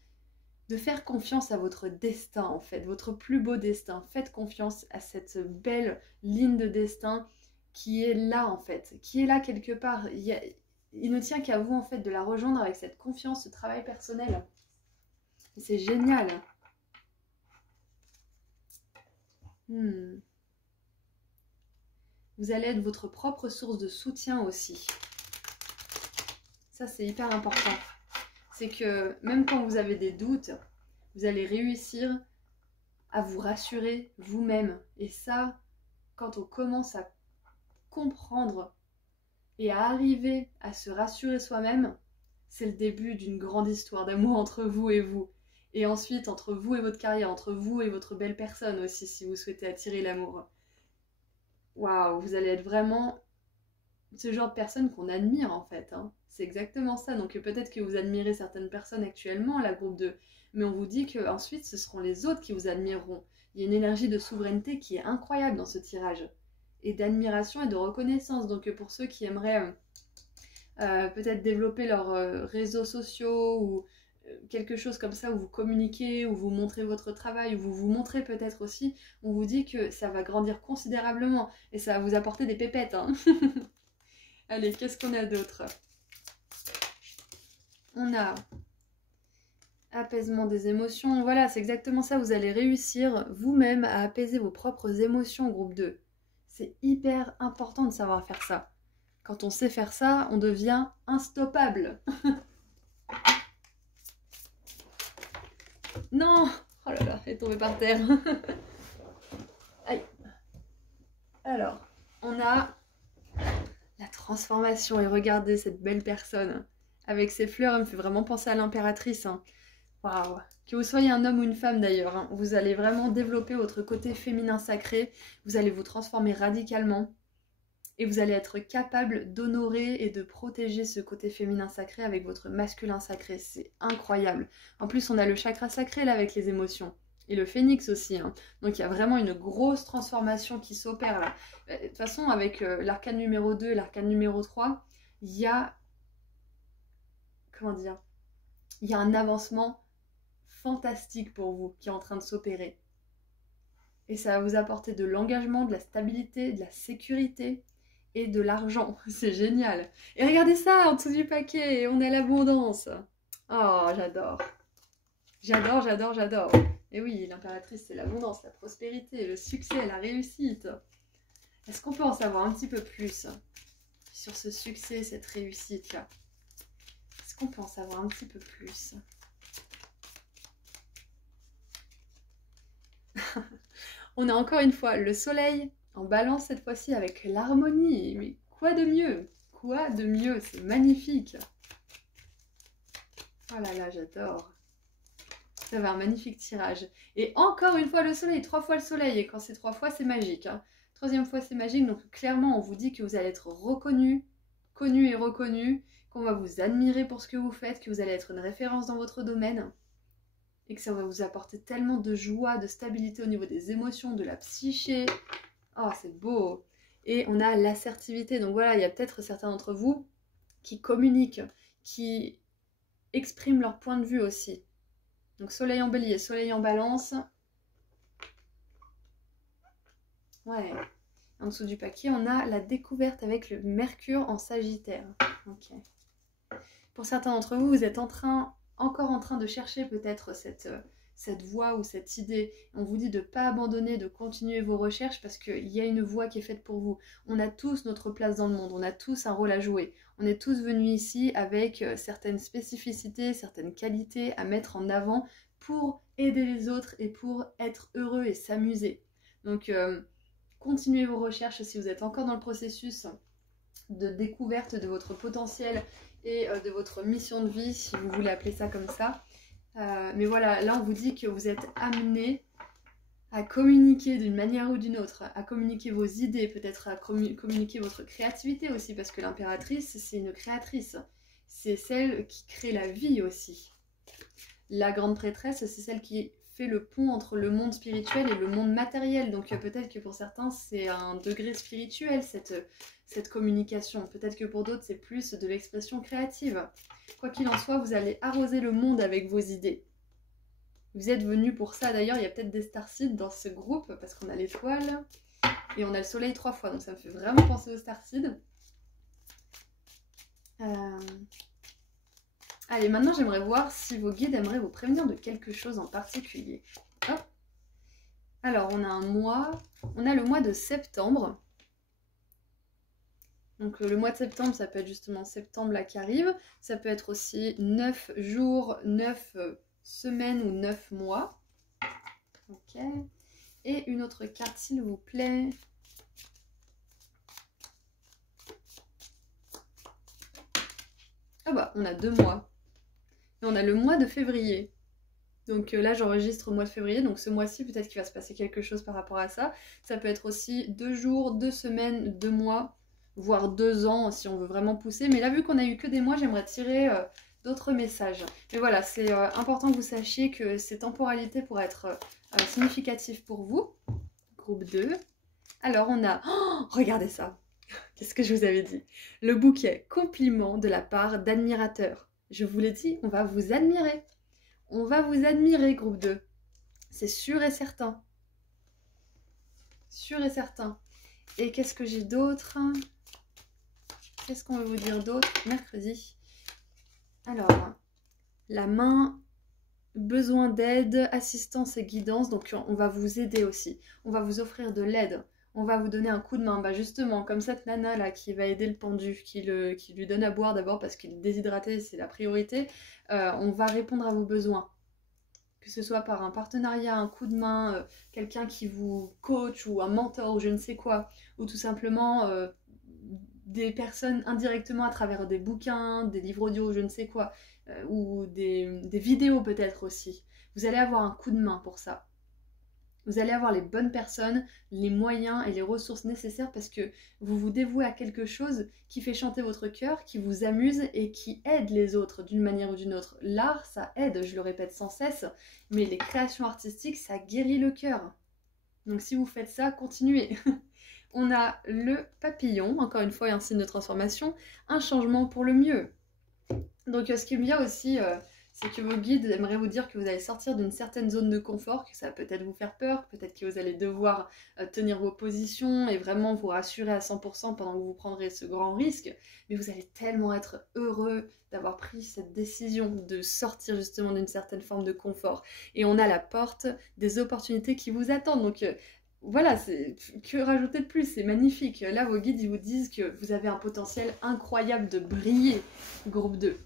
faire confiance à votre destin en fait, votre plus beau destin. Faites confiance à cette belle ligne de destin qui est là en fait, qui est là quelque part. Il ne tient qu'à vous en fait de la rejoindre avec cette confiance, ce travail personnel. C'est génial. Vous allez être votre propre source de soutien aussi. Ça c'est hyper important. C'est que même quand vous avez des doutes, vous allez réussir à vous rassurer vous-même. Et ça, quand on commence à comprendre et à arriver à se rassurer soi-même, c'est le début d'une grande histoire d'amour entre vous et vous. Et ensuite, entre vous et votre carrière, entre vous et votre belle personne aussi, si vous souhaitez attirer l'amour. Waouh, vous allez être vraiment ce genre de personne qu'on admire en fait. Hein. C'est exactement ça. Donc peut-être que vous admirez certaines personnes actuellement, la groupe 2, mais on vous dit qu'ensuite ce seront les autres qui vous admireront. Il y a une énergie de souveraineté qui est incroyable dans ce tirage. Et d'admiration et de reconnaissance. Donc pour ceux qui aimeraient peut-être développer leurs réseaux sociaux ou quelque chose comme ça où vous communiquez, où vous montrez votre travail, où vous vous montrez peut-être aussi, on vous dit que ça va grandir considérablement et ça va vous apporter des pépettes. Hein. Allez, qu'est-ce qu'on a d'autre? On a apaisement des émotions. Voilà, c'est exactement ça. Vous allez réussir vous-même à apaiser vos propres émotions, groupe 2. C'est hyper important de savoir faire ça. Quand on sait faire ça, on devient instoppable. Non! Oh là là, elle est tombée par terre. Aïe. Alors, on a la transformation. Et regardez cette belle personne. Avec ses fleurs, elle me fait vraiment penser à l'impératrice. Hein. Waouh! Que vous soyez un homme ou une femme d'ailleurs, hein, vous allez vraiment développer votre côté féminin sacré. Vous allez vous transformer radicalement. Et vous allez être capable d'honorer et de protéger ce côté féminin sacré avec votre masculin sacré. C'est incroyable. En plus, on a le chakra sacré là avec les émotions. Et le phénix aussi. Hein. Donc il y a vraiment une grosse transformation qui s'opère là. De toute façon, avec l'arcane numéro 2 et l'arcane numéro 3, il y a... Comment dire? Il y a un avancement fantastique pour vous qui est en train de s'opérer. Et ça va vous apporter de l'engagement, de la stabilité, de la sécurité et de l'argent. C'est génial. Et regardez ça, en dessous du paquet, on a l'abondance. Oh, j'adore. J'adore, j'adore, j'adore. Et oui, l'impératrice, c'est l'abondance, la prospérité, le succès, la réussite. Est-ce qu'on peut en savoir un petit peu plus sur ce succès, cette réussite-là? Est-ce qu'on peut en savoir un petit peu plus? On a encore une fois le soleil en balance cette fois-ci avec l'harmonie. Mais quoi de mieux? Quoi de mieux? C'est magnifique. Oh là là, j'adore. Ça va, un magnifique tirage. Et encore une fois le soleil, 3 fois le soleil. Et quand c'est 3 fois, c'est magique. Hein. 3e fois, c'est magique. Donc clairement, on vous dit que vous allez être reconnu, connu et reconnu, qu'on va vous admirer pour ce que vous faites, que vous allez être une référence dans votre domaine et que ça va vous apporter tellement de joie, de stabilité au niveau des émotions, de la psyché. Oh, c'est beau! Et on a l'assertivité. Donc voilà, il y a peut-être certains d'entre vous qui communiquent, qui expriment leur point de vue aussi. Donc soleil en bélier, soleil en balance. Ouais. En dessous du paquet, on a la découverte avec le Mercure en Sagittaire. Ok. Pour certains d'entre vous, vous êtes encore en train de chercher peut-être cette voie ou cette idée. On vous dit de ne pas abandonner, de continuer vos recherches parce qu'il y a une voie qui est faite pour vous. On a tous notre place dans le monde, on a tous un rôle à jouer. On est tous venus ici avec certaines spécificités, certaines qualités à mettre en avant pour aider les autres et pour être heureux et s'amuser. Donc, continuez vos recherches si vous êtes encore dans le processus de découverte de votre potentiel et de votre mission de vie, si vous voulez appeler ça comme ça. Mais voilà, là on vous dit que vous êtes amené à communiquer d'une manière ou d'une autre, à communiquer vos idées, peut-être à communiquer votre créativité aussi, parce que l'impératrice, c'est une créatrice. C'est celle qui crée la vie aussi. La grande prêtresse, c'est celle qui fait le pont entre le monde spirituel et le monde matériel. Donc peut-être que pour certains, c'est un degré spirituel, cette communication. Peut-être que pour d'autres, c'est plus de l'expression créative. Quoi qu'il en soit, vous allez arroser le monde avec vos idées. Vous êtes venus pour ça. D'ailleurs, il y a peut-être des starseeds dans ce groupe, parce qu'on a l'étoile et on a le soleil 3 fois. Donc ça me fait vraiment penser aux starseeds. Allez, maintenant j'aimerais voir si vos guides aimeraient vous prévenir de quelque chose en particulier. Hop. Alors, on a un mois, on a le mois de septembre. Donc le mois de septembre, ça peut être justement septembre là qui arrive. Ça peut être aussi 9 jours, 9 semaines ou 9 mois. Ok. Et une autre carte, s'il vous plaît. Ah bah, on a 2 mois. Et on a le mois de février. Donc là, j'enregistre au mois de février. Donc ce mois-ci, peut-être qu'il va se passer quelque chose par rapport à ça. Ça peut être aussi 2 jours, 2 semaines, 2 mois, voire 2 ans si on veut vraiment pousser. Mais là, vu qu'on a eu que des mois, j'aimerais tirer d'autres messages. Mais voilà, c'est important que vous sachiez que ces temporalités pourraient être significatives pour vous. Groupe 2. Alors, on a... Oh, regardez ça. Qu'est-ce que je vous avais dit? Le bouquet compliment de la part d'admirateurs. Je vous l'ai dit, on va vous admirer. On va vous admirer, groupe 2. C'est sûr et certain. Sûr et certain. Et qu'est-ce que j'ai d'autre? Qu'est-ce qu'on veut vous dire d'autre? Mercredi. Alors, la main, besoin d'aide, assistance et guidance. Donc, on va vous aider aussi. On va vous offrir de l'aide. On va vous donner un coup de main. Bah justement, comme cette nana là qui va aider le pendu, qui lui donne à boire d'abord parce qu'il est déshydraté, c'est la priorité. On va répondre à vos besoins. Que ce soit par un partenariat, un coup de main, quelqu'un qui vous coach ou un mentor ou je ne sais quoi. Ou tout simplement des personnes indirectement à travers des bouquins, des livres audio, je ne sais quoi. Ou des vidéos peut-être aussi. Vous allez avoir un coup de main pour ça. Vous allez avoir les bonnes personnes, les moyens et les ressources nécessaires parce que vous vous dévouez à quelque chose qui fait chanter votre cœur, qui vous amuse et qui aide les autres d'une manière ou d'une autre. L'art, ça aide, je le répète sans cesse, mais les créations artistiques, ça guérit le cœur. Donc si vous faites ça, continuez. On a le papillon, encore une fois un signe de transformation, un changement pour le mieux. Donc ce qui me vient aussi... c'est que vos guides aimeraient vous dire que vous allez sortir d'une certaine zone de confort, que ça va peut-être vous faire peur, peut-être que vous allez devoir tenir vos positions et vraiment vous rassurer à 100% pendant que vous prendrez ce grand risque, mais vous allez tellement être heureux d'avoir pris cette décision de sortir justement d'une certaine forme de confort. Et on a la porte des opportunités qui vous attendent, donc voilà, que rajouter de plus, c'est magnifique. Là, vos guides ils vous disent que vous avez un potentiel incroyable de briller, groupe 2.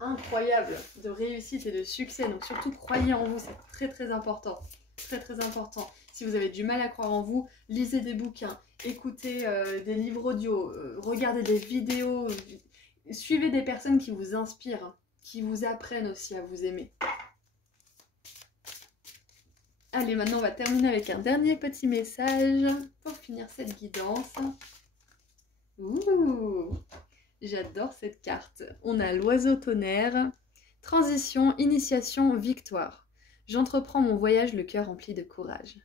Incroyable de réussite et de succès, donc surtout croyez en vous, c'est très très important, très très important. Si vous avez du mal à croire en vous, lisez des bouquins, écoutez des livres audio, regardez des vidéos, suivez des personnes qui vous inspirent, qui vous apprennent aussi à vous aimer. Allez, maintenant on va terminer avec un dernier petit message pour finir cette guidance. Ouh. J'adore cette carte. On a l'oiseau tonnerre, transition, initiation, victoire. J'entreprends mon voyage, le cœur rempli de courage.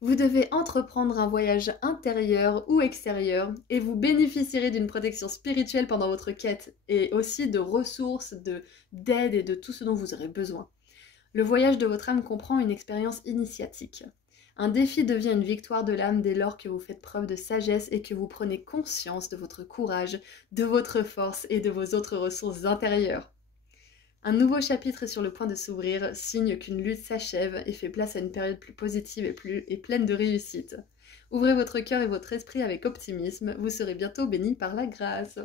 Vous devez entreprendre un voyage intérieur ou extérieur et vous bénéficierez d'une protection spirituelle pendant votre quête et aussi de ressources, d'aide et de tout ce dont vous aurez besoin. Le voyage de votre âme comprend une expérience initiatique. Un défi devient une victoire de l'âme dès lors que vous faites preuve de sagesse et que vous prenez conscience de votre courage, de votre force et de vos autres ressources intérieures. Un nouveau chapitre est sur le point de s'ouvrir, signe qu'une lutte s'achève et fait place à une période plus positive et pleine de réussite. Ouvrez votre cœur et votre esprit avec optimisme, vous serez bientôt bénis par la grâce.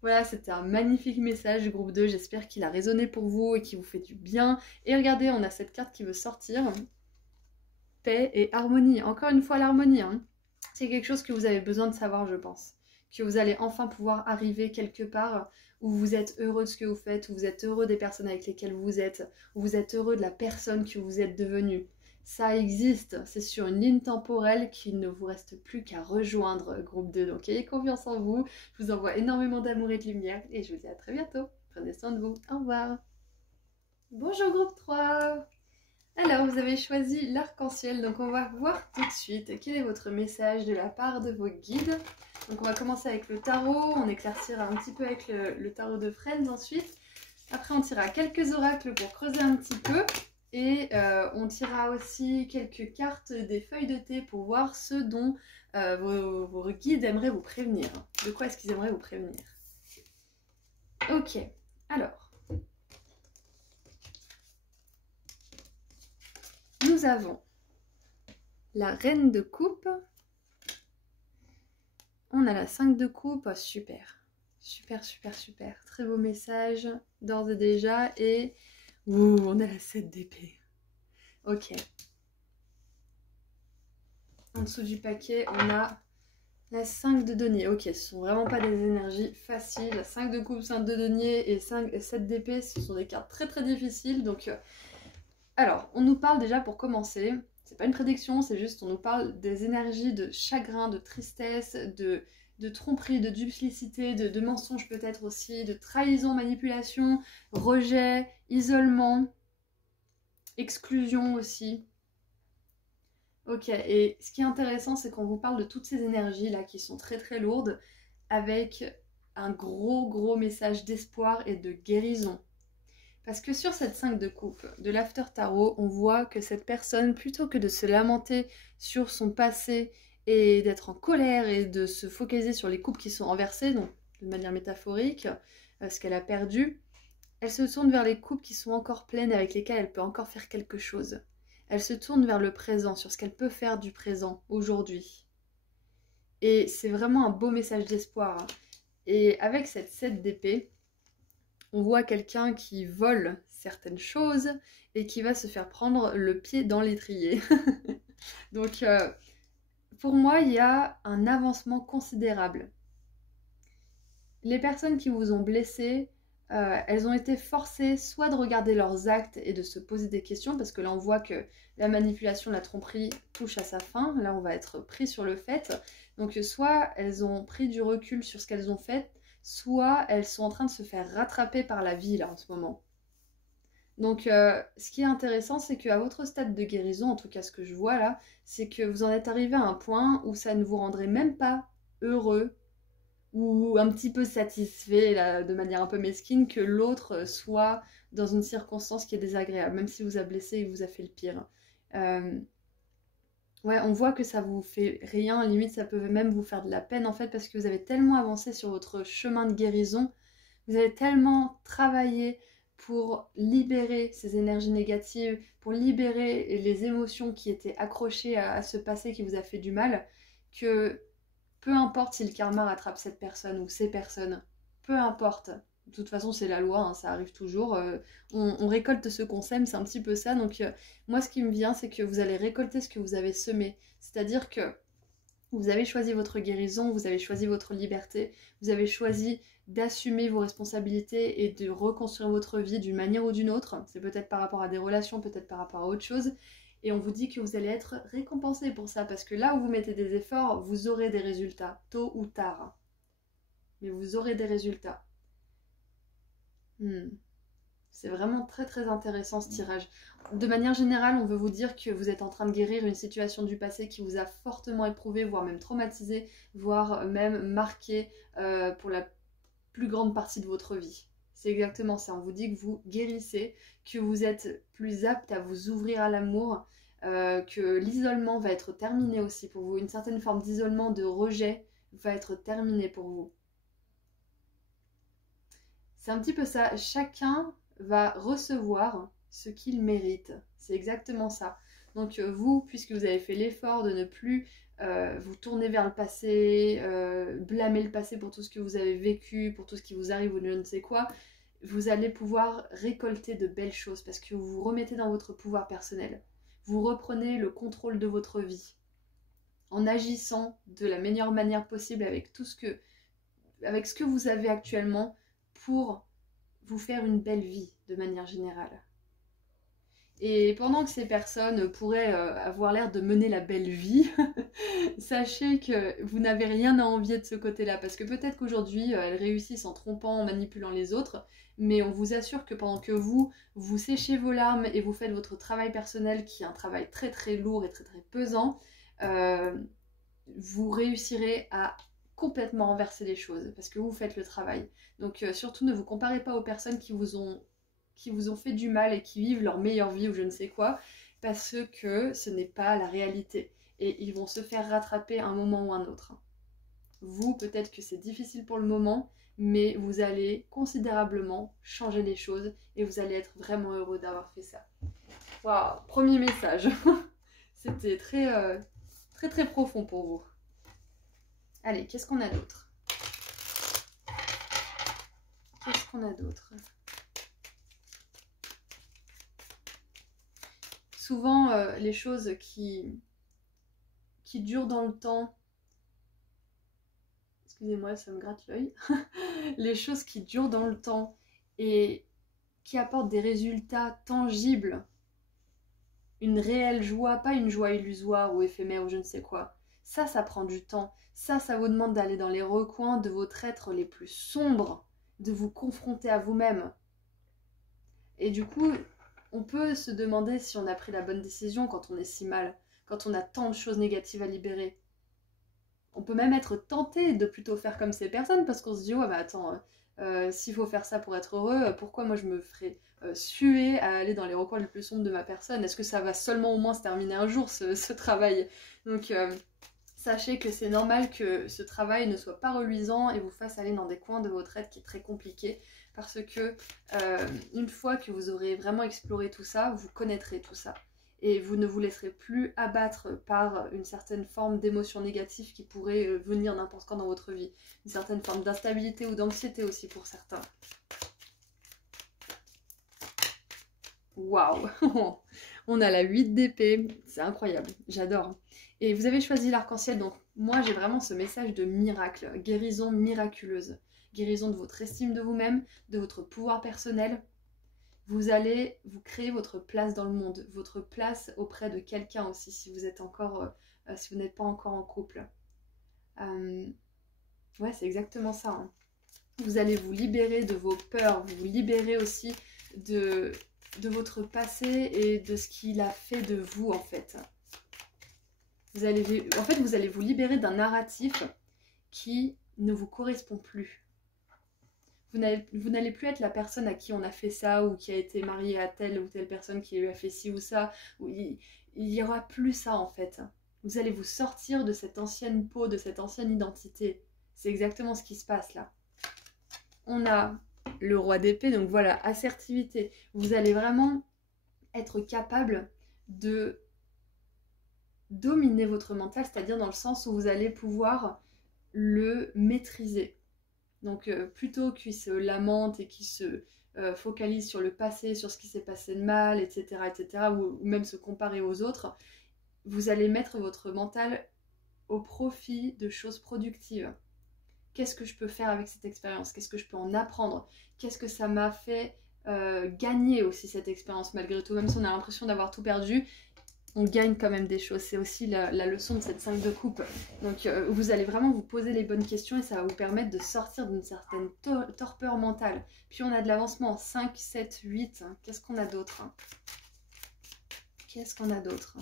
Voilà, c'était un magnifique message du groupe 2, j'espère qu'il a résonné pour vous et qu'il vous fait du bien. Et regardez, on a cette carte qui veut sortir. Paix et harmonie. Encore une fois, l'harmonie, hein. C'est quelque chose que vous avez besoin de savoir, je pense. Que vous allez enfin pouvoir arriver quelque part où vous êtes heureux de ce que vous faites, où vous êtes heureux des personnes avec lesquelles vous êtes, où vous êtes heureux de la personne que vous êtes devenue. Ça existe, c'est sur une ligne temporelle qu'il ne vous reste plus qu'à rejoindre groupe 2. Donc ayez confiance en vous, je vous envoie énormément d'amour et de lumière et je vous dis à très bientôt. Prenez soin de vous, au revoir. Bonjour groupe 3. Alors, vous avez choisi l'arc-en-ciel, donc on va voir tout de suite quel est votre message de la part de vos guides. Donc on va commencer avec le tarot, on éclaircira un petit peu avec le tarot de Friends ensuite. Après on tirera quelques oracles pour creuser un petit peu. Et on tirera aussi quelques cartes des feuilles de thé pour voir ce dont vos guides aimeraient vous prévenir. De quoi est-ce qu'ils aimeraient vous prévenir? Ok, alors. Nous avons la reine de coupe. On a la 5 de coupe. Oh, super. Super, super, super. Très beau message d'ores et déjà. Et on a la 7 d'épée. Ok. En dessous du paquet, on a la 5 de denier. Ok, ce ne sont vraiment pas des énergies faciles. 5 de coupe, 5 de denier et 7 d'épée, ce sont des cartes très très difficiles. Donc, alors, on nous parle déjà pour commencer. C'est pas une prédiction, c'est juste on nous parle des énergies de chagrin, de tristesse, de tromperie, de duplicité, de mensonge peut-être aussi, de trahison, manipulation, rejet, isolement, exclusion aussi. Ok, et ce qui est intéressant, c'est qu'on vous parle de toutes ces énergies-là qui sont très très lourdes, avec un gros message d'espoir et de guérison. Parce que sur cette 5 de coupe de l'After Tarot, on voit que cette personne, plutôt que de se lamenter sur son passé et d'être en colère et de se focaliser sur les coupes qui sont renversées, donc de manière métaphorique, ce qu'elle a perdu, elle se tourne vers les coupes qui sont encore pleines et avec lesquelles elle peut encore faire quelque chose. Elle se tourne vers le présent, sur ce qu'elle peut faire du présent, aujourd'hui. Et c'est vraiment un beau message d'espoir. Hein. Et avec cette 7 d'épée, on voit quelqu'un qui vole certaines choses et qui va se faire prendre le pied dans l'étrier. Donc, pour moi, il y a un avancement considérable. Les personnes qui vous ont blessé, elles ont été forcées soit de regarder leurs actes et de se poser des questions, parce que là, on voit que la manipulation, la tromperie touche à sa fin. Là, on va être pris sur le fait. Donc, soit elles ont pris du recul sur ce qu'elles ont fait, soit elles sont en train de se faire rattraper par la vie là en ce moment. Donc ce qui est intéressant, c'est qu'à votre stade de guérison, en tout cas ce que je vois là, c'est que vous en êtes arrivé à un point où ça ne vous rendrait même pas heureux ou un petit peu satisfait là, de manière un peu mesquine que l'autre soit dans une circonstance qui est désagréable, même si vous a blessé et vous a fait le pire. Ouais, on voit que ça vous fait rien, limite ça peut même vous faire de la peine en fait parce que vous avez tellement avancé sur votre chemin de guérison, vous avez tellement travaillé pour libérer ces énergies négatives, pour libérer les émotions qui étaient accrochées à ce passé qui vous a fait du mal, que peu importe si le karma rattrape cette personne ou ces personnes, peu importe. De toute façon, c'est la loi, hein, ça arrive toujours. On récolte ce qu'on sème, c'est un petit peu ça. Donc, moi, ce qui me vient, c'est que vous allez récolter ce que vous avez semé. C'est-à-dire que vous avez choisi votre guérison, vous avez choisi votre liberté, vous avez choisi d'assumer vos responsabilités et de reconstruire votre vie d'une manière ou d'une autre. C'est peut-être par rapport à des relations, peut-être par rapport à autre chose. Et on vous dit que vous allez être récompensé pour ça, parce que là où vous mettez des efforts, vous aurez des résultats, tôt ou tard. mais vous aurez des résultats. C'est vraiment très très intéressant ce tirage. De manière générale, on veut vous dire que vous êtes en train de guérir une situation du passé qui vous a fortement éprouvé, voire même traumatisé, voire même marqué pour la plus grande partie de votre vie. C'est exactement ça, on vous dit que vous guérissez, que vous êtes plus apte à vous ouvrir à l'amour, que l'isolement va être terminé aussi pour vous. Une certaine forme d'isolement, de rejet va être terminée pour vous. C'est un petit peu ça, chacun va recevoir ce qu'il mérite. C'est exactement ça. Donc vous, puisque vous avez fait l'effort de ne plus vous tourner vers le passé, blâmer le passé pour tout ce que vous avez vécu, pour tout ce qui vous arrive ou je ne sais quoi, vous allez pouvoir récolter de belles choses parce que vous vous remettez dans votre pouvoir personnel. Vous reprenez le contrôle de votre vie en agissant de la meilleure manière possible avec avec ce que vous avez actuellement pour vous faire une belle vie de manière générale. Et pendant que ces personnes pourraient avoir l'air de mener la belle vie, sachez que vous n'avez rien à envier de ce côté-là, parce que peut-être qu'aujourd'hui, elles réussissent en trompant, en manipulant les autres, mais on vous assure que pendant que vous séchez vos larmes et vous faites votre travail personnel, qui est un travail très très lourd et très très pesant, vous réussirez à complètement renverser les choses, parce que vous faites le travail. Donc surtout ne vous comparez pas aux personnes qui vous ont fait du mal et qui vivent leur meilleure vie ou je ne sais quoi, parce que ce n'est pas la réalité. Et ils vont se faire rattraper un moment ou un autre. Vous, peut-être que c'est difficile pour le moment, mais vous allez considérablement changer les choses et vous allez être vraiment heureux d'avoir fait ça. Waouh, premier message. C'était très, très très profond pour vous. Allez, qu'est-ce qu'on a d'autre? Qu'est-ce qu'on a d'autre? Souvent, les choses qui durent dans le temps, excusez-moi, ça me gratte l'œil, les choses qui durent dans le temps et qui apportent des résultats tangibles, une réelle joie, pas une joie illusoire ou éphémère ou je ne sais quoi. Ça prend du temps. Ça vous demande d'aller dans les recoins de votre être les plus sombres, de vous confronter à vous-même. Et du coup, on peut se demander si on a pris la bonne décision quand on est si mal, quand on a tant de choses négatives à libérer. On peut même être tenté de plutôt faire comme ces personnes parce qu'on se dit « Ouais, bah attends, s'il faut faire ça pour être heureux, pourquoi moi je me ferais suer à aller dans les recoins les plus sombres de ma personne? Est-ce que ça va seulement au moins se terminer un jour, ce travail ?» Donc, sachez que c'est normal que ce travail ne soit pas reluisant et vous fasse aller dans des coins de votre être qui est très compliqué parce que une fois que vous aurez vraiment exploré tout ça, vous connaîtrez tout ça. Et vous ne vous laisserez plus abattre par une certaine forme d'émotion négative qui pourrait venir n'importe quand dans votre vie. Une certaine forme d'instabilité ou d'anxiété aussi pour certains. Waouh. On a la 8 d'épée, c'est incroyable, j'adore. Et vous avez choisi l'arc-en-ciel, donc moi j'ai vraiment ce message de miracle, guérison miraculeuse. Guérison de votre estime de vous-même, de votre pouvoir personnel. Vous allez vous créer votre place dans le monde, votre place auprès de quelqu'un aussi, si vous êtes encore, si vous n'êtes pas encore en couple. Ouais, c'est exactement ça. Hein. Vous allez vous libérer de vos peurs, vous libérer aussi de votre passé et de ce qu'il a fait de vous en fait. Vous allez vous libérer d'un narratif qui ne vous correspond plus. Vous n'allez plus être la personne à qui on a fait ça ou qui a été mariée à telle ou telle personne qui lui a fait ci ou ça. Il n'y aura plus ça en fait. Vous allez vous sortir de cette ancienne peau, de cette ancienne identité. C'est exactement ce qui se passe là. On a le roi d'épée, donc voilà, assertivité. Vous allez vraiment être capable de dominer votre mental, c'est-à-dire dans le sens où vous allez pouvoir le maîtriser. Donc plutôt qu'il se lamente et qu'il se focalise sur le passé, sur ce qui s'est passé de mal, etc., etc., ou même se comparer aux autres, vous allez mettre votre mental au profit de choses productives. Qu'est-ce que je peux faire avec cette expérience? Qu'est-ce que je peux en apprendre? Qu'est-ce que ça m'a fait gagner aussi cette expérience malgré tout? Même si on a l'impression d'avoir tout perdu, on gagne quand même des choses. C'est aussi la leçon de cette 5 de coupe. Donc vous allez vraiment vous poser les bonnes questions et ça va vous permettre de sortir d'une certaine torpeur mentale. Puis on a de l'avancement, 5, 7, 8. Qu'est-ce qu'on a d'autre? Qu'est-ce qu'on a d'autre?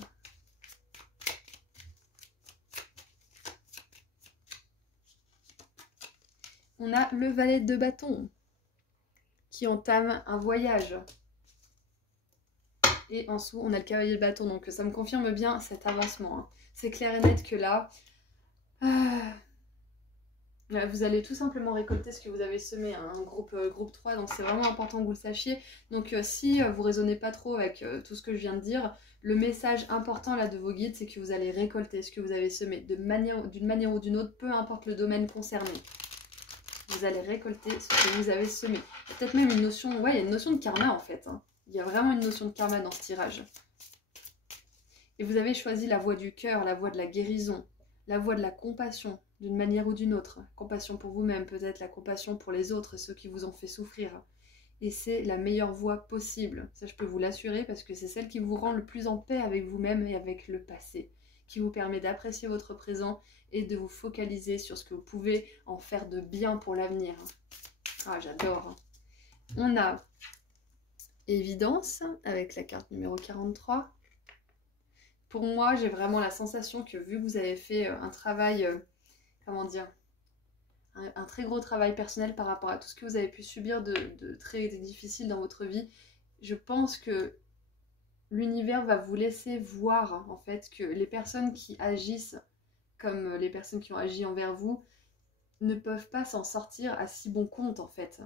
On a le valet de bâton qui entame un voyage. Et en dessous, on a le cavalier de bâton. Donc ça me confirme bien cet avancement. Hein. C'est clair et net que là, vous allez tout simplement récolter ce que vous avez semé. Hein, un groupe 3, donc c'est vraiment important que vous le sachiez. Donc si vous raisonnez pas trop avec tout ce que je viens de dire, le message important là de vos guides, c'est que vous allez récolter ce que vous avez semé. D'une manière ou d'une autre, peu importe le domaine concerné. Vous allez récolter ce que vous avez semé. Il y a peut-être même une notion, ouais, il y a une notion de karma en fait. Hein. Il y a vraiment une notion de karma dans ce tirage. Et vous avez choisi la voie du cœur, la voie de la guérison, la voie de la compassion, d'une manière ou d'une autre. Compassion pour vous-même, peut-être la compassion pour les autres, ceux qui vous ont fait souffrir. Et c'est la meilleure voie possible. Ça, je peux vous l'assurer parce que c'est celle qui vous rend le plus en paix avec vous-même et avec le passé, qui vous permet d'apprécier votre présent et de vous focaliser sur ce que vous pouvez en faire de bien pour l'avenir. Ah, j'adore. On a évidence avec la carte numéro 43. Pour moi, j'ai vraiment la sensation que vu que vous avez fait un travail, comment dire, un très gros travail personnel par rapport à tout ce que vous avez pu subir de très difficile dans votre vie, je pense que l'univers va vous laisser voir en fait que les personnes qui agissent comme les personnes qui ont agi envers vous ne peuvent pas s'en sortir à si bon compte en fait.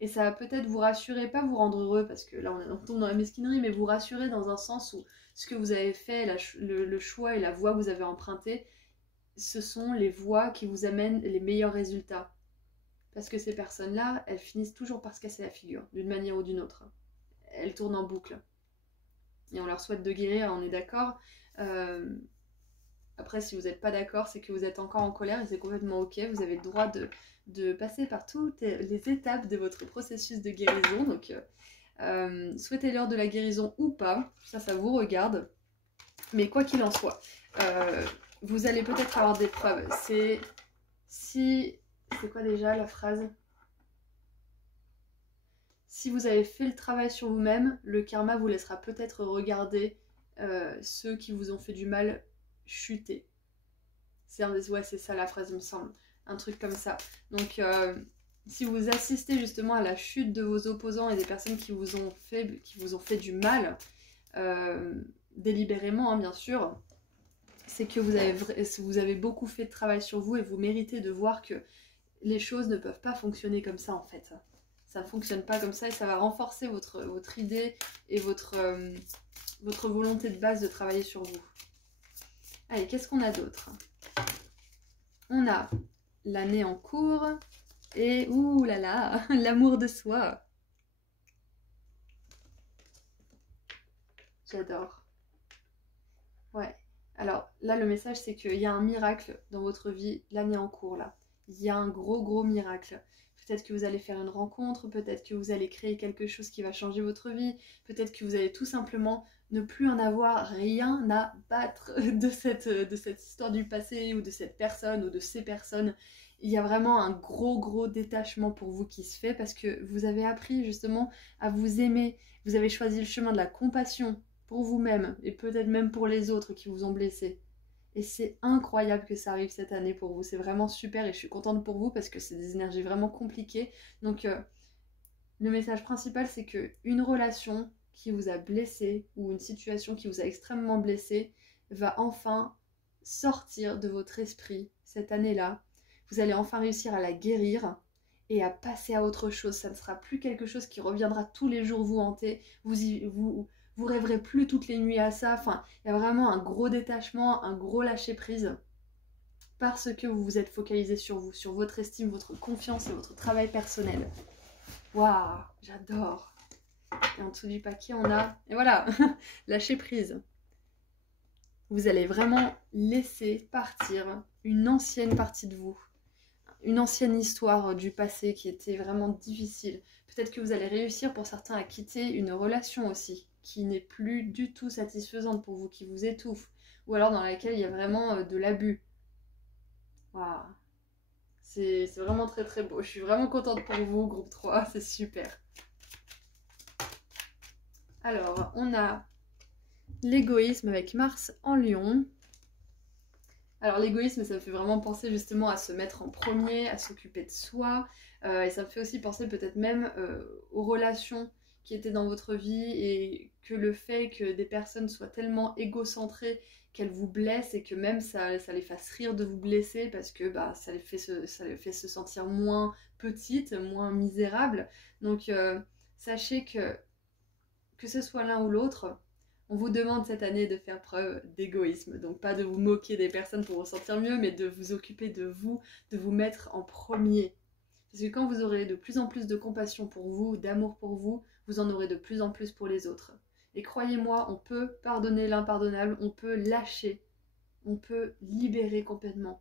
Et ça va peut-être vous rassurer, pas vous rendre heureux, parce que là on tombe dans la mesquinerie, mais vous rassurer dans un sens où ce que vous avez fait, le choix et la voie que vous avez empruntée, ce sont les voies qui vous amènent les meilleurs résultats. Parce que ces personnes-là, elles finissent toujours par se casser la figure, d'une manière ou d'une autre. Elles tournent en boucle. Et on leur souhaite de guérir, on est d'accord. Après, si vous n'êtes pas d'accord, c'est que vous êtes encore en colère et c'est complètement ok. Vous avez le droit de passer par toutes les étapes de votre processus de guérison. Donc, souhaitez-leur de la guérison ou pas, ça vous regarde. Mais quoi qu'il en soit, vous allez peut-être avoir des preuves. C'est quoi déjà la phrase? Si vous avez fait le travail sur vous-même, le karma vous laissera peut-être regarder ceux qui vous ont fait du mal chuter. Ouais, c'est ça la phrase, il me semble. Un truc comme ça. Donc, si vous assistez justement à la chute de vos opposants et des personnes qui vous ont fait du mal, délibérément, hein, bien sûr, c'est que vous avez beaucoup fait de travail sur vous et vous méritez de voir que les choses ne peuvent pas fonctionner comme ça, en fait. Ça ne fonctionne pas comme ça et ça va renforcer votre idée et votre volonté de base de travailler sur vous. Allez, qu'est-ce qu'on a d'autre? On a l'année en cours et, ouh là là, l'amour de soi. J'adore. Ouais. Alors là, le message, c'est qu'il y a un miracle dans votre vie, l'année en cours, là. Il y a un gros miracle. Peut-être que vous allez faire une rencontre, peut-être que vous allez créer quelque chose qui va changer votre vie, peut-être que vous allez tout simplement ne plus en avoir rien à battre de cette histoire du passé ou de cette personne ou de ces personnes. Il y a vraiment un gros détachement pour vous qui se fait parce que vous avez appris justement à vous aimer. Vous avez choisi le chemin de la compassion pour vous-même et peut-être même pour les autres qui vous ont blessé. Et c'est incroyable que ça arrive cette année pour vous. C'est vraiment super et je suis contente pour vous parce que c'est des énergies vraiment compliquées. Donc le message principal, c'est qu'une relation qui vous a blessé ou une situation qui vous a extrêmement blessé va enfin sortir de votre esprit cette année-là. Vous allez enfin réussir à la guérir et à passer à autre chose. Ça ne sera plus quelque chose qui reviendra tous les jours vous hanter. Vous rêverez plus toutes les nuits à ça. Enfin, il y a vraiment un gros détachement, un gros lâcher prise parce que vous vous êtes focalisé sur vous, sur votre estime, votre confiance et votre travail personnel. Waouh, j'adore. Et en dessous du paquet, on a... Et voilà, lâcher prise. Vous allez vraiment laisser partir une ancienne partie de vous. Une ancienne histoire du passé qui était vraiment difficile. Peut-être que vous allez réussir pour certains à quitter une relation aussi qui n'est plus du tout satisfaisante pour vous, qui vous étouffe, ou alors dans laquelle il y a vraiment de l'abus. Waouh. C'est vraiment très très beau. Je suis vraiment contente pour vous, groupe 3, c'est super. Alors, on a l'égoïsme avec Mars en Lion. Alors l'égoïsme, ça me fait vraiment penser justement à se mettre en premier, à s'occuper de soi. Et ça me fait aussi penser peut-être même aux relations qui étaient dans votre vie et que le fait que des personnes soient tellement égocentrées qu'elles vous blessent et que même ça les fasse rire de vous blesser parce que bah, ça les fait se sentir moins petites, moins misérables. Donc sachez que ce soit l'un ou l'autre, on vous demande cette année de faire preuve d'égoïsme. Donc pas de vous moquer des personnes pour vous sentir mieux, mais de vous occuper de vous mettre en premier. Parce que quand vous aurez de plus en plus de compassion pour vous, d'amour pour vous, vous en aurez de plus en plus pour les autres. Et croyez-moi, on peut pardonner l'impardonnable, on peut lâcher, on peut libérer complètement.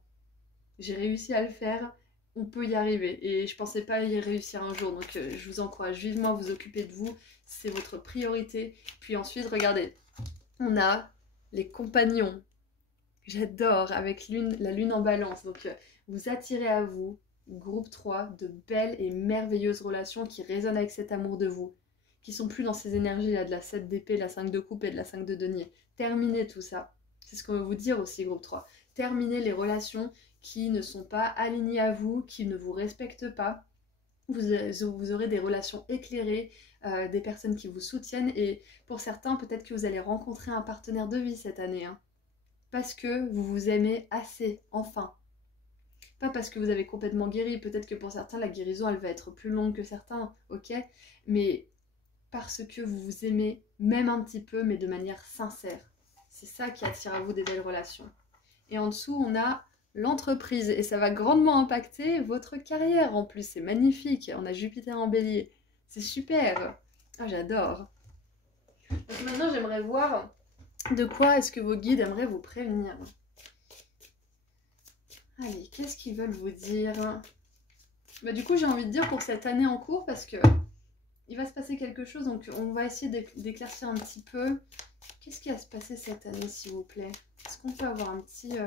J'ai réussi à le faire, on peut y arriver. Et je pensais pas y réussir un jour, donc je vous encourage vivement à vous occuper de vous, c'est votre priorité. Puis ensuite, regardez, on a les compagnons. J'adore, avec la lune en balance. Donc vous attirez à vous, groupe 3, de belles et merveilleuses relations qui résonnent avec cet amour de vous, qui sont plus dans ces énergies-là de la 7 d'épée, la 5 de coupe et de la 5 de denier. Terminez tout ça. C'est ce qu'on veut vous dire aussi, groupe 3. Terminez les relations qui ne sont pas alignées à vous, qui ne vous respectent pas. Vous aurez des relations éclairées, des personnes qui vous soutiennent et pour certains, peut-être que vous allez rencontrer un partenaire de vie cette année. Hein, parce que vous vous aimez assez, enfin. Pas parce que vous avez complètement guéri, peut-être que pour certains, la guérison, elle va être plus longue que certains, ok? Mais parce que vous vous aimez même un petit peu, mais de manière sincère. C'est ça qui attire à vous des belles relations. Et en dessous, on a l'entreprise. Et ça va grandement impacter votre carrière en plus. C'est magnifique. On a Jupiter en bélier. C'est super. Ah, j'adore. Donc maintenant, j'aimerais voir de quoi est-ce que vos guides aimeraient vous prévenir. Allez, qu'est-ce qu'ils veulent vous dire? Bah, du coup, j'ai envie de dire pour cette année en cours, parce que il va se passer quelque chose, donc on va essayer d'éclaircir un petit peu. Qu'est-ce qui va se passer cette année, s'il vous plaît? Est-ce qu'on peut avoir un petit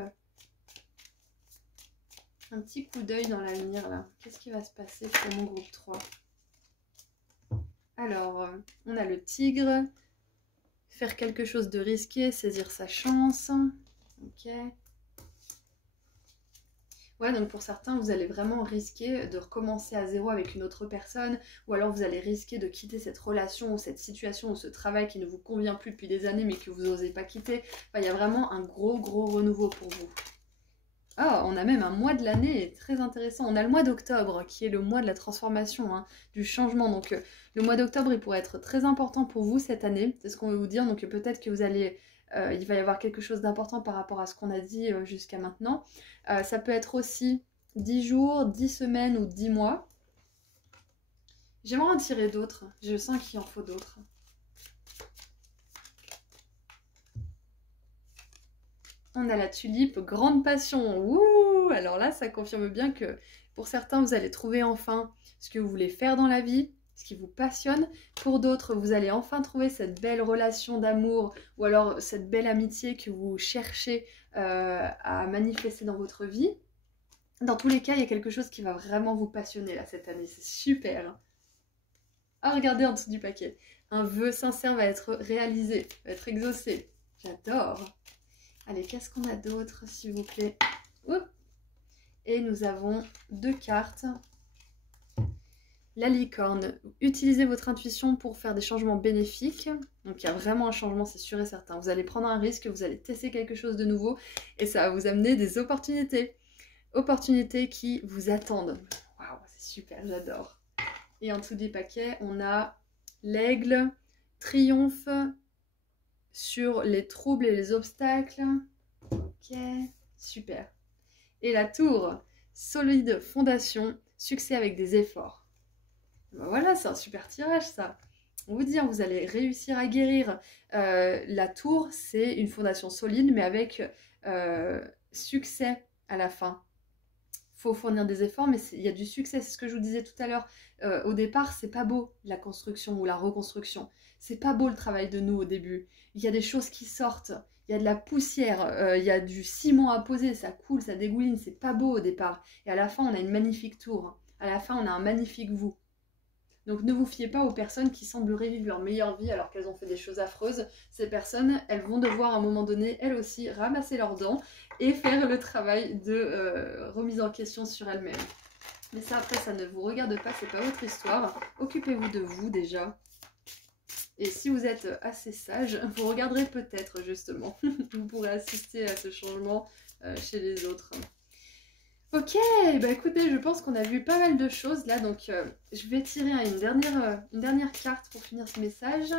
coup d'œil dans l'avenir, là? Qu'est-ce qui va se passer pour mon groupe 3? Alors, on a le tigre. Faire quelque chose de risqué, saisir sa chance. Ok. Ouais, donc pour certains, vous allez vraiment risquer de recommencer à zéro avec une autre personne, ou alors vous allez risquer de quitter cette relation ou cette situation ou ce travail qui ne vous convient plus depuis des années mais que vous n'osez pas quitter. Enfin, il y a vraiment un gros renouveau pour vous. Ah, on a même un mois de l'année très intéressant. On a le mois d'octobre qui est le mois de la transformation, hein, du changement. Donc le mois d'octobre, il pourrait être très important pour vous cette année. C'est ce qu'on veut vous dire. Donc peut-être que vous allez... il va y avoir quelque chose d'important par rapport à ce qu'on a dit jusqu'à maintenant. Ça peut être aussi 10 jours, 10 semaines ou 10 mois. J'aimerais en tirer d'autres. Je sens qu'il en faut d'autres. On a la tulipe, grande passion. Ouh, alors là, ça confirme bien que pour certains, vous allez trouver enfin ce que vous voulez faire dans la vie, ce qui vous passionne. Pour d'autres, vous allez enfin trouver cette belle relation d'amour ou alors cette belle amitié que vous cherchez à manifester dans votre vie. Dans tous les cas, il y a quelque chose qui va vraiment vous passionner là cette année. C'est super. Ah, regardez en dessous du paquet. Un vœu sincère va être réalisé, va être exaucé. J'adore. Allez, qu'est-ce qu'on a d'autre, s'il vous plaît? Oups. Et nous avons 2 cartes. La licorne. Utilisez votre intuition pour faire des changements bénéfiques. Donc, il y a vraiment un changement, c'est sûr et certain. Vous allez prendre un risque, vous allez tester quelque chose de nouveau et ça va vous amener des opportunités. Opportunités qui vous attendent. Waouh, c'est super, j'adore. Et en dessous du paquet, on a l'aigle, triomphe sur les troubles et les obstacles. Ok, super. Et la tour, solide fondation, succès avec des efforts. Ben voilà, c'est un super tirage ça. On vous dit, vous allez réussir à guérir. La tour, c'est une fondation solide, mais avec succès à la fin. faut fournir des efforts, mais il y a du succès. C'est ce que je vous disais tout à l'heure. Au départ, c'est pas beau la construction ou la reconstruction. C'est pas beau le travail de nous au début. Il y a des choses qui sortent. Il y a de la poussière, il y a du ciment à poser, ça coule, ça dégouline, c'est pas beau au départ. Et à la fin, on a une magnifique tour. À la fin, on a un magnifique vous. Donc ne vous fiez pas aux personnes qui semblent revivre leur meilleure vie alors qu'elles ont fait des choses affreuses. Ces personnes, elles vont devoir à un moment donné, elles aussi, ramasser leurs dents et faire le travail de remise en question sur elles-mêmes. Mais ça, après, ça ne vous regarde pas, c'est pas votre histoire. Occupez-vous de vous déjà. Et si vous êtes assez sage, vous regarderez peut-être justement. Vous pourrez assister à ce changement chez les autres. Ok, bah écoutez, je pense qu'on a vu pas mal de choses là, donc je vais tirer une dernière carte pour finir ce message.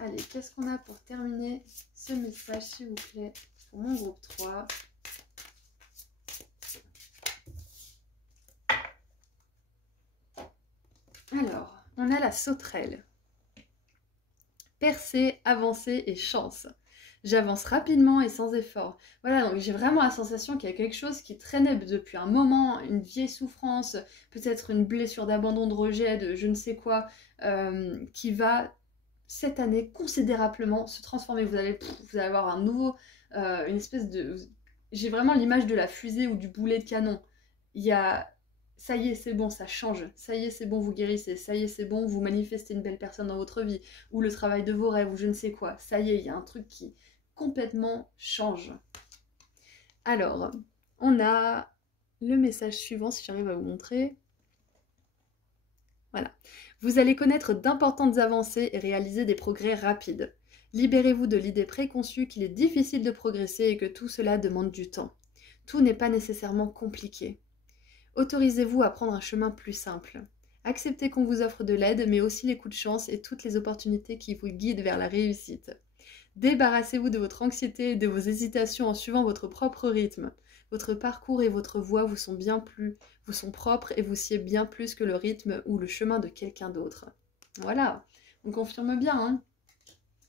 Allez, qu'est-ce qu'on a pour terminer ce message, s'il vous plaît, pour mon groupe 3. Alors, on a la sauterelle. Percer, avancer et chance. J'avance rapidement et sans effort. Voilà, donc j'ai vraiment la sensation qu'il y a quelque chose qui traînait depuis un moment, une vieille souffrance, peut-être une blessure d'abandon, de rejet, de je ne sais quoi, qui va cette année considérablement se transformer. Vous allez avoir un nouveau, une espèce de... J'ai vraiment l'image de la fusée ou du boulet de canon. Il y a... Ça y est, c'est bon, ça change. Ça y est, c'est bon, vous guérissez. Ça y est, c'est bon, vous manifestez une belle personne dans votre vie. Ou le travail de vos rêves, ou je ne sais quoi. Ça y est, il y a un truc qui complètement change. Alors, on a le message suivant, si j'arrive à vous montrer. Voilà. Vous allez connaître d'importantes avancées et réaliser des progrès rapides. Libérez-vous de l'idée préconçue qu'il est difficile de progresser et que tout cela demande du temps. Tout n'est pas nécessairement compliqué. Autorisez-vous à prendre un chemin plus simple. Acceptez qu'on vous offre de l'aide, mais aussi les coups de chance et toutes les opportunités qui vous guident vers la réussite. Débarrassez-vous de votre anxiété et de vos hésitations en suivant votre propre rythme. Votre parcours et votre voix vous sont propres et vous sied bien plus que le rythme ou le chemin de quelqu'un d'autre. Voilà, on confirme bien, hein.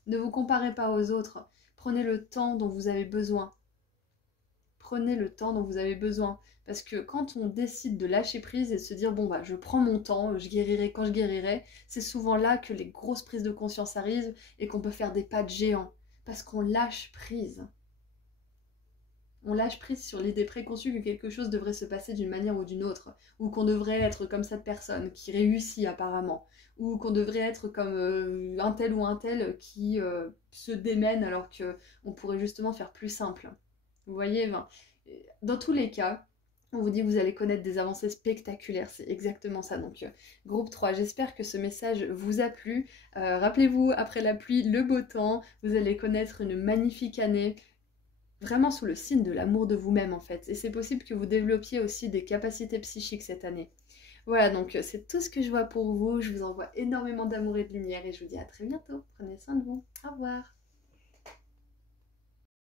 Ne vous comparez pas aux autres. Prenez le temps dont vous avez besoin. Prenez le temps dont vous avez besoin. Parce que quand on décide de lâcher prise et de se dire bon bah je prends mon temps, je guérirai quand je guérirai, c'est souvent là que les grosses prises de conscience arrivent et qu'on peut faire des pas de géant. Parce qu'on lâche prise. On lâche prise sur l'idée préconçue que quelque chose devrait se passer d'une manière ou d'une autre, ou qu'on devrait être comme cette personne qui réussit apparemment, ou qu'on devrait être comme un tel ou un tel qui se démène alors qu'on pourrait justement faire plus simple. Vous voyez, dans tous les cas, on vous dit que vous allez connaître des avancées spectaculaires, c'est exactement ça. Donc, groupe 3, j'espère que ce message vous a plu. Rappelez-vous, après la pluie, le beau temps, vous allez connaître une magnifique année, vraiment sous le signe de l'amour de vous-même en fait. Et c'est possible que vous développiez aussi des capacités psychiques cette année. Voilà, donc c'est tout ce que je vois pour vous. Je vous envoie énormément d'amour et de lumière et je vous dis à très bientôt. Prenez soin de vous. Au revoir.